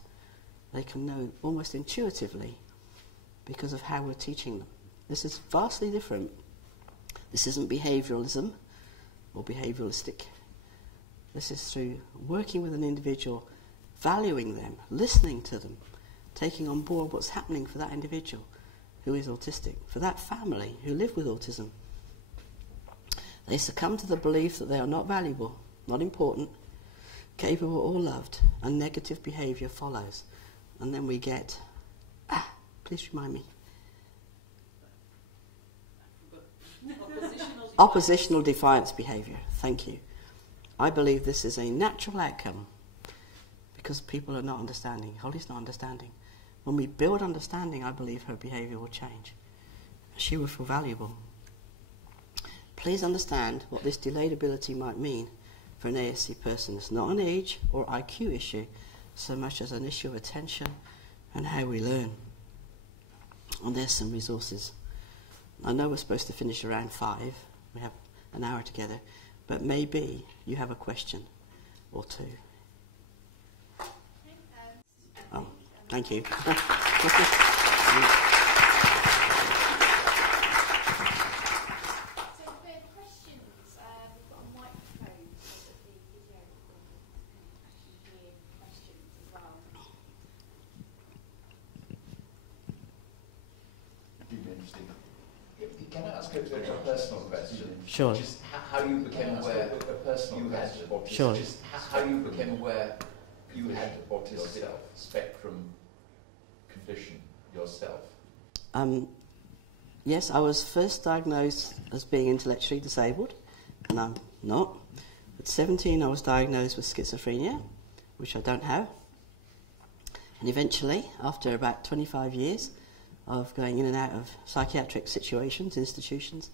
They can know almost intuitively because of how we're teaching them. This is vastly different. This isn't behaviouralism or behaviouralistic. This is through working with an individual, valuing them, listening to them, taking on board what's happening for that individual who is autistic, for that family who live with autism. They succumb to the belief that they are not valuable, not important, capable or loved, and negative behaviour follows. And then we get, please remind me. Oppositional defiance behaviour, thank you. I believe this is a natural outcome because people are not understanding. Holly's not understanding. When we build understanding, I believe her behaviour will change. She will feel valuable. Please understand what this delayed ability might mean for an ASC person. It's not an age or IQ issue so much as an issue of attention and how we learn. And there's some resources. I know we're supposed to finish around 5. We have an hour together. But maybe you have a question or two. Oh, thank you. Can I ask a personal question? Sure. Just how you became aware you had autism. Sure. Just how you became aware you had autistic spectrum condition yourself. Yes, I was first diagnosed as being intellectually disabled, and I'm not. At 17, I was diagnosed with schizophrenia, which I don't have. And eventually, after about 25 years of going in and out of psychiatric situations, institutions,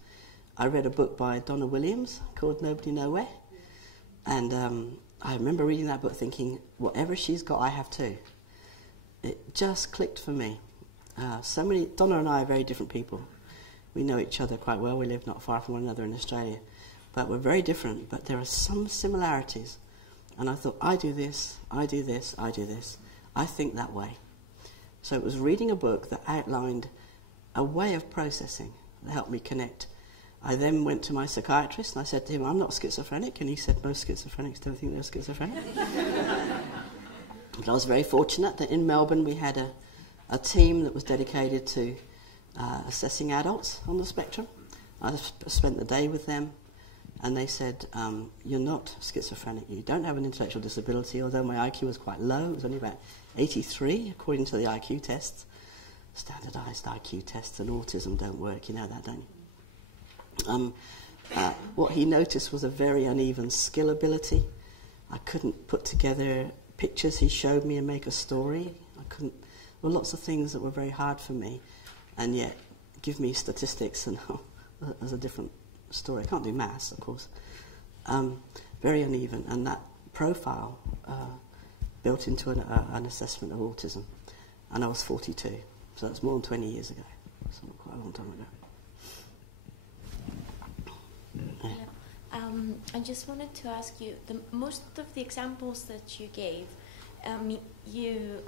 I read a book by Donna Williams called Nobody Nowhere. And I remember reading that book thinking, whatever she's got, I have too. It just clicked for me. Donna and I are very different people. We know each other quite well. We live not far from one another in Australia. But we're very different, but there are some similarities. And I thought, I do this, I do this, I do this. I think that way. So it was reading a book that outlined a way of processing that helped me connect. I then went to my psychiatrist and I said to him, I'm not schizophrenic. And he said, most schizophrenics don't think they're schizophrenic. But I was very fortunate that in Melbourne we had a team that was dedicated to assessing adults on the spectrum. I spent the day with them and they said, you're not schizophrenic. You don't have an intellectual disability, although my IQ was quite low. It was only about 83 according to the IQ tests. Standardised IQ tests and autism don't work, you know that, don't you? What he noticed was a very uneven skill ability. I couldn't put together pictures he showed me and make a story. There were lots of things that were very hard for me, and yet give me statistics and there's a different story. I can't do maths, of course. Very uneven, and that profile built into an assessment of autism. And I was 42, so that's more than 20 years ago. So quite a long time ago. I just wanted to ask you, most of the examples that you gave, you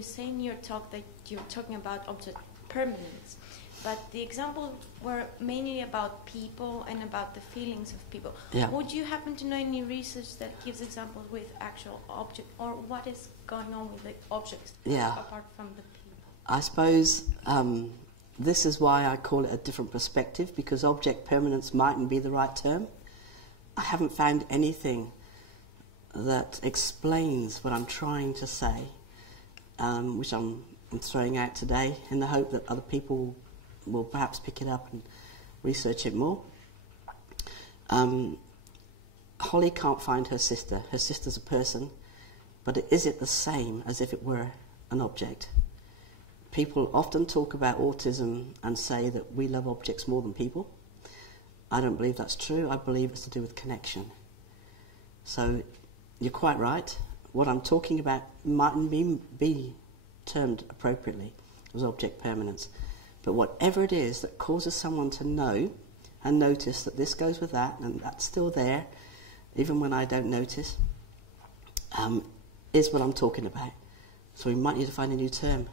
say in your talk that you're talking about object permanence, but the examples were mainly about people and about the feelings of people. Yeah. Would you happen to know any research that gives examples with actual objects, or what is going on with the objects apart from the people? I suppose this is why I call it a different perspective, because object permanence mightn't be the right term. I haven't found anything that explains what I'm trying to say, which I'm I'm throwing out today in the hope that other people will perhaps pick it up and research it more. Holly can't find her sister. Her sister's a person, but is it the same as if it were an object? People often talk about autism and say that we love objects more than people. I don't believe that's true. I believe it's to do with connection. So you're quite right. What I'm talking about mightn't be termed appropriately as object permanence. But whatever it is that causes someone to know and notice that this goes with that and that's still there, even when I don't notice, is what I'm talking about. So we might need to find a new term.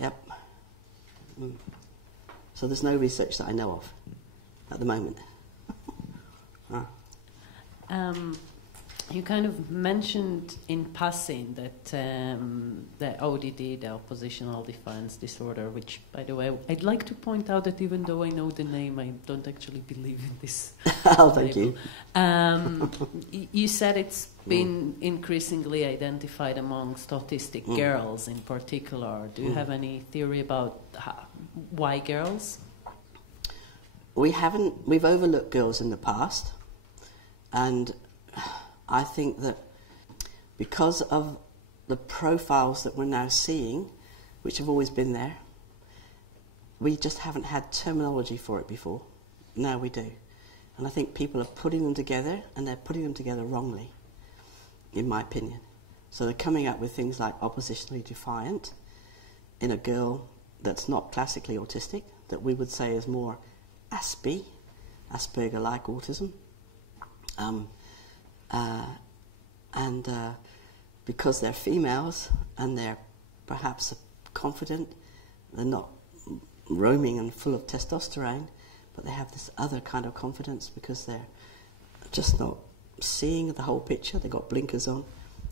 Yep. So there's no research that I know of at the moment. You kind of mentioned in passing that the ODD, the oppositional defiance disorder, which, by the way, I'd like to point out that even though I know the name, I don't actually believe in this. Oh, thank you. You said it's been increasingly identified amongst autistic girls in particular. Do you have any theory about why girls? We've overlooked girls in the past, and I think that because of the profiles that we're now seeing, which have always been there, we just haven't had terminology for it before. Now we do. And I think people are putting them together, and they're putting them together wrongly, in my opinion. So they're coming up with things like oppositionally defiant in a girl that's not classically autistic, that we would say is more Asperger-like autism. And because they're females and they're perhaps confident, they're not roaming and full of testosterone, but they have this other kind of confidence because they're just not seeing the whole picture. They've got blinkers on.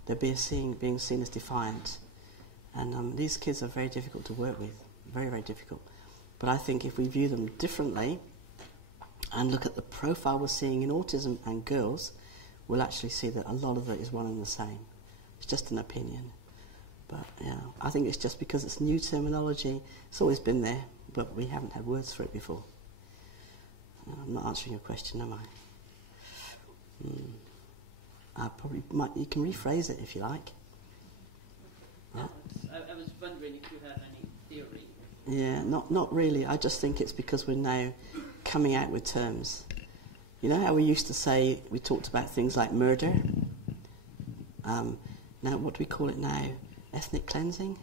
They're being seen as defiant. And these kids are very difficult to work with, very, very difficult. But I think if we view them differently and look at the profile we're seeing in autism and girls, we'll actually see that a lot of it is one and the same. It's just an opinion. But yeah, I think it's just because it's new terminology. It's always been there, but we haven't had words for it before. I'm not answering your question, am I? I probably might. You can rephrase it if you like. Right? I was wondering if you have any theory. Yeah, not really. I just think it's because we're now coming out with terms. You know how we used to say, we talked about things like murder? Now, what do we call it now? Ethnic cleansing?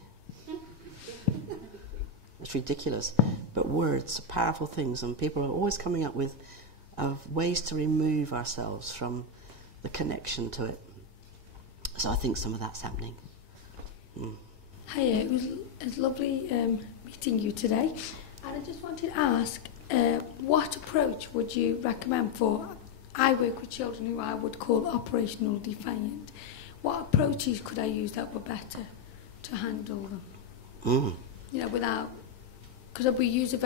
It's ridiculous. But words are powerful things, and people are always coming up with ways to remove ourselves from the connection to it. So I think some of that's happening. Hiya, it was lovely meeting you today. And I just wanted to ask, what approach would you recommend for, I work with children who I would call operational defiant. What approaches could I use that were better to handle them? You know, without, because we use a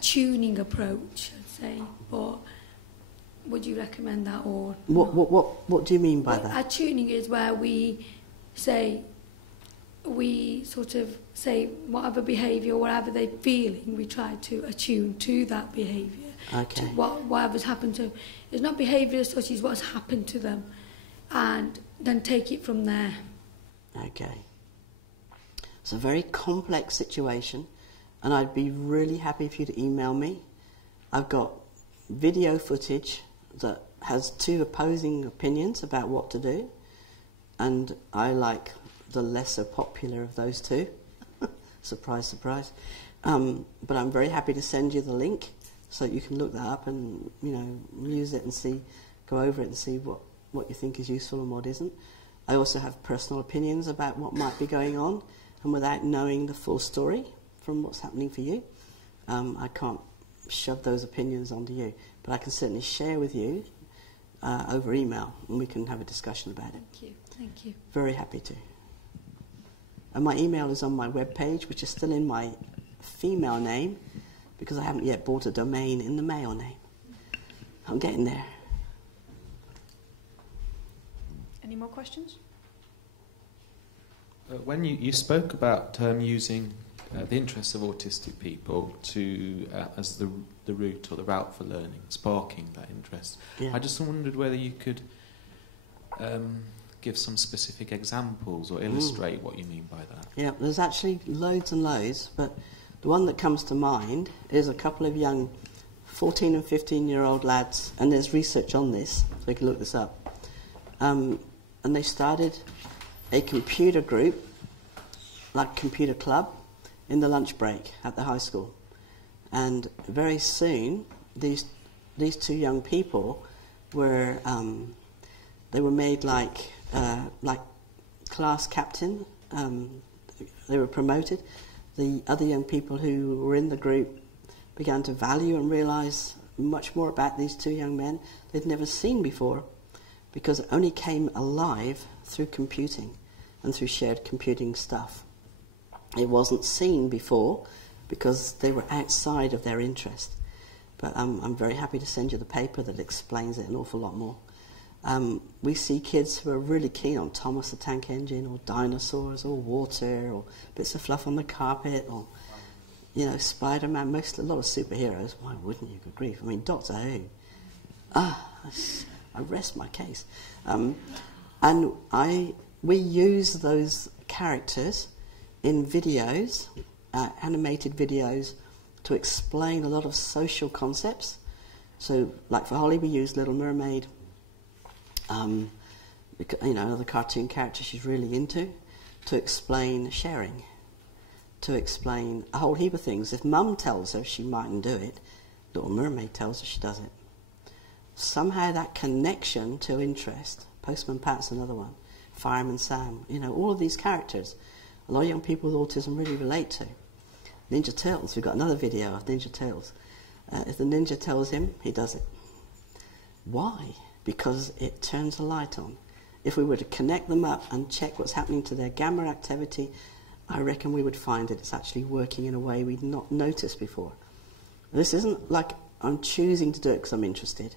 tuning approach, I'd say, but would you recommend that? Or what do you mean by that? A tuning is where we sort of say whatever behaviour, whatever they're feeling, we try to attune to that behaviour. Okay. To whatever's happened to, it's not behaviour as such as what's happened to them, and then take it from there. Okay. It's a very complex situation, and I'd be really happy for you to email me. I've got video footage that has two opposing opinions about what to do, and I like the lesser popular of those two. Surprise, surprise. But I'm very happy to send you the link so that you can look that up and, you know, use it and see, go over it and see what you think is useful and what isn't. I also have personal opinions about what might be going on, and without knowing the full story from what's happening for you, I can't shove those opinions onto you. But I can certainly share with you over email, and we can have a discussion about it. Thank you. Thank you. Very happy to. And my email is on my webpage, which is still in my female name, because I haven't yet bought a domain in the male name. I'm getting there. Any more questions? When you spoke about using the interests of autistic people to as the route or the route for learning, sparking that interest, Yeah. I just wondered whether you could give some specific examples or illustrate what you mean by that. Yeah, there's actually loads and loads, but the one that comes to mind is a couple of young 14 and 15-year-old lads, and there's research on this, so you can look this up. And they started a computer group, like computer club, in the lunch break at the high school. And very soon, these two young people were they were made like class captain. They were promoted. The other young people who were in the group began to value and realise much more about these two young men they'd never seen before, because it only came alive through computing and through shared computing stuff. It wasn't seen before because they were outside of their interest. But I'm very happy to send you the paper that explains it an awful lot more. We see kids who are really keen on Thomas the Tank Engine or dinosaurs or water or bits of fluff on the carpet or, you know, Spider-Man, a lot of superheroes. Why wouldn't you? Good grief. I mean, Doctor Who. I rest my case. And we use those characters in videos, animated videos, to explain a lot of social concepts. So, like for Holly, we use Little Mermaid, because, you know, the cartoon character she's really into, to explain sharing, to explain a whole heap of things. If Mum tells her she mightn't do it, Little Mermaid tells her she does it. Somehow that connection to interest, Postman Pat's another one, Fireman Sam, you know, all of these characters, a lot of young people with autism really relate to. Ninja Turtles, we've got another video of Ninja Turtles. If the ninja tells him, he does it. Why? Because it turns a light on. If we were to connect them up and check what's happening to their gamma activity, I reckon we would find that it's actually working in a way we'd not noticed before. This isn't like I'm choosing to do it because I'm interested.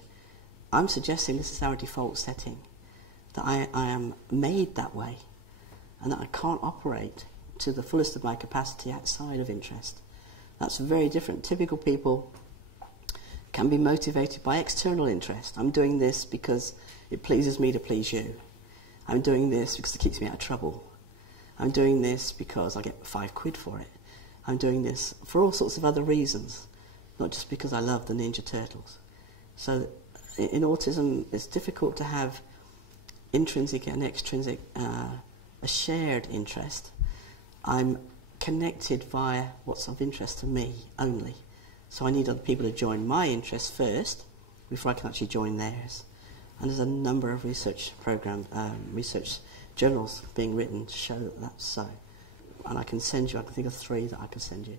I'm suggesting this is our default setting, that I am made that way, and that I can't operate to the fullest of my capacity outside of interest. That's very different. Typical people can be motivated by external interest. I'm doing this because it pleases me to please you. I'm doing this because it keeps me out of trouble. I'm doing this because I get £5 for it. I'm doing this for all sorts of other reasons, not just because I love the Ninja Turtles. So in autism, it's difficult to have intrinsic and extrinsic, a shared interest. I'm connected via what's of interest to me only. So I need other people to join my interests first before I can actually join theirs. And there's a number of research research journals being written to show that that's so. And I can send you, I can think of 3 that I can send you.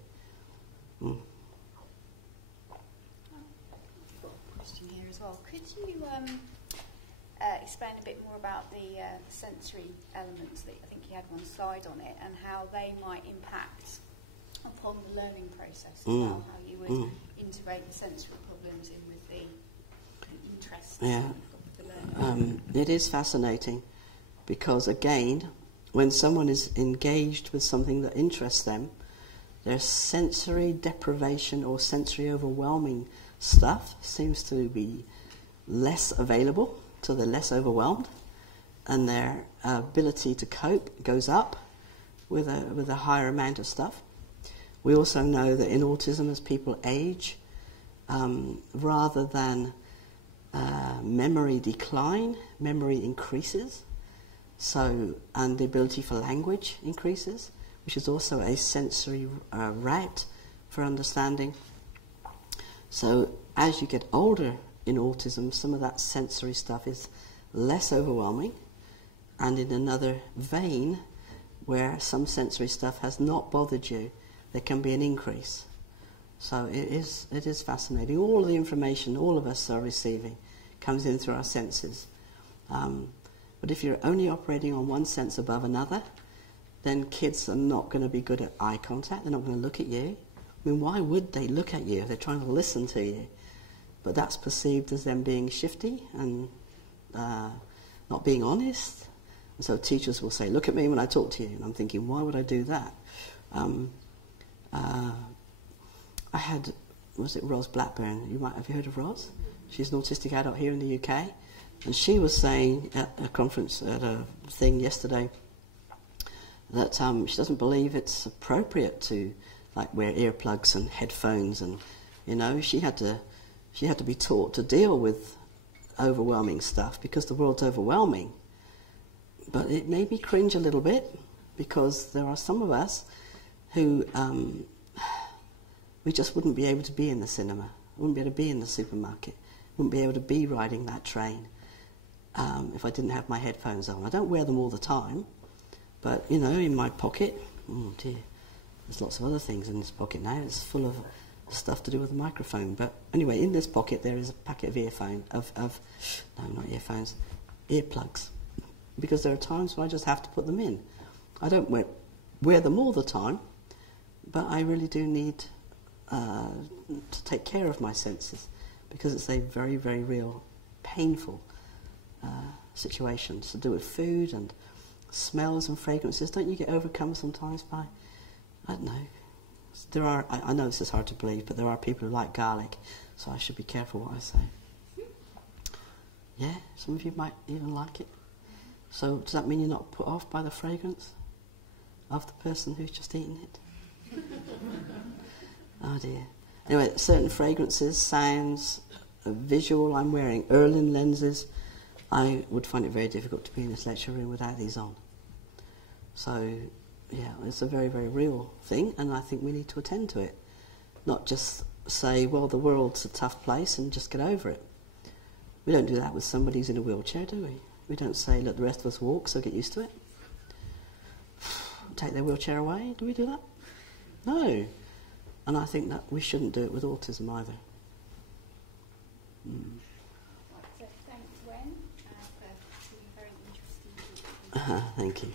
Question here as well. Could you explain a bit more about the sensory elements that I think you had one slide on it, and how they might impact upon the learning process as well, how you would integrate the sensory problems in with the interest of the learner? It is fascinating because, again, when someone is engaged with something that interests them, their sensory deprivation or sensory overwhelming stuff seems to be less available, so they're less overwhelmed, and their ability to cope goes up with a higher amount of stuff. We also know that in autism, as people age, rather than memory decline, memory increases. So, and the ability for language increases, which is also a sensory route for understanding. So, as you get older in autism, some of that sensory stuff is less overwhelming, and in another vein, where some sensory stuff has not bothered you, there can be an increase. So it is fascinating. All the information all of us are receiving comes in through our senses. But if you're only operating on one sense above another, then kids are not going to be good at eye contact. They're not going to look at you. I mean, why would they look at you if they're trying to listen to you? But that's perceived as them being shifty and not being honest. So teachers will say, look at me when I talk to you. And I'm thinking, why would I do that? I had, was it Ros Blackburn? Have you heard of Ros? She's an autistic adult here in the UK. And she was saying at a conference, at a thing yesterday, that she doesn't believe it's appropriate to like wear earplugs and headphones, and you know, she had to be taught to deal with overwhelming stuff because the world's overwhelming. But it made me cringe a little bit, because there are some of us who we just wouldn't be able to be in the cinema, wouldn't be able to be in the supermarket, wouldn't be able to be riding that train if I didn't have my headphones on. I don't wear them all the time, but you know, in my pocket, oh dear, there's lots of other things in this pocket now. It's full of stuff to do with the microphone. But anyway, in this pocket there is a packet of earplugs. Because there are times when I just have to put them in. I don't wear them all the time, but I really do need to take care of my senses, because it's a very, very real, painful situation. It's to do with food and smells and fragrances. Don't you get overcome sometimes by, I don't know, I know this is hard to believe, but there are people who like garlic, so I should be careful what I say. Yeah, some of you might even like it. So does that mean you're not put off by the fragrance of the person who's just eaten it? Oh dear. Anyway, certain fragrances, sounds, visual, I'm wearing Erlin lenses. I would find it very difficult to be in this lecture room without these on. So, yeah, it's a very, very real thing, and I think we need to attend to it. Not just say, well, the world's a tough place and just get over it. We don't do that with somebody who's in a wheelchair, do we? We don't say, let the rest of us walk, so get used to it. Take their wheelchair away. Do we do that? No. And I think that we shouldn't do it with autism either. So thanks, Wen, for being very interesting. Thank you.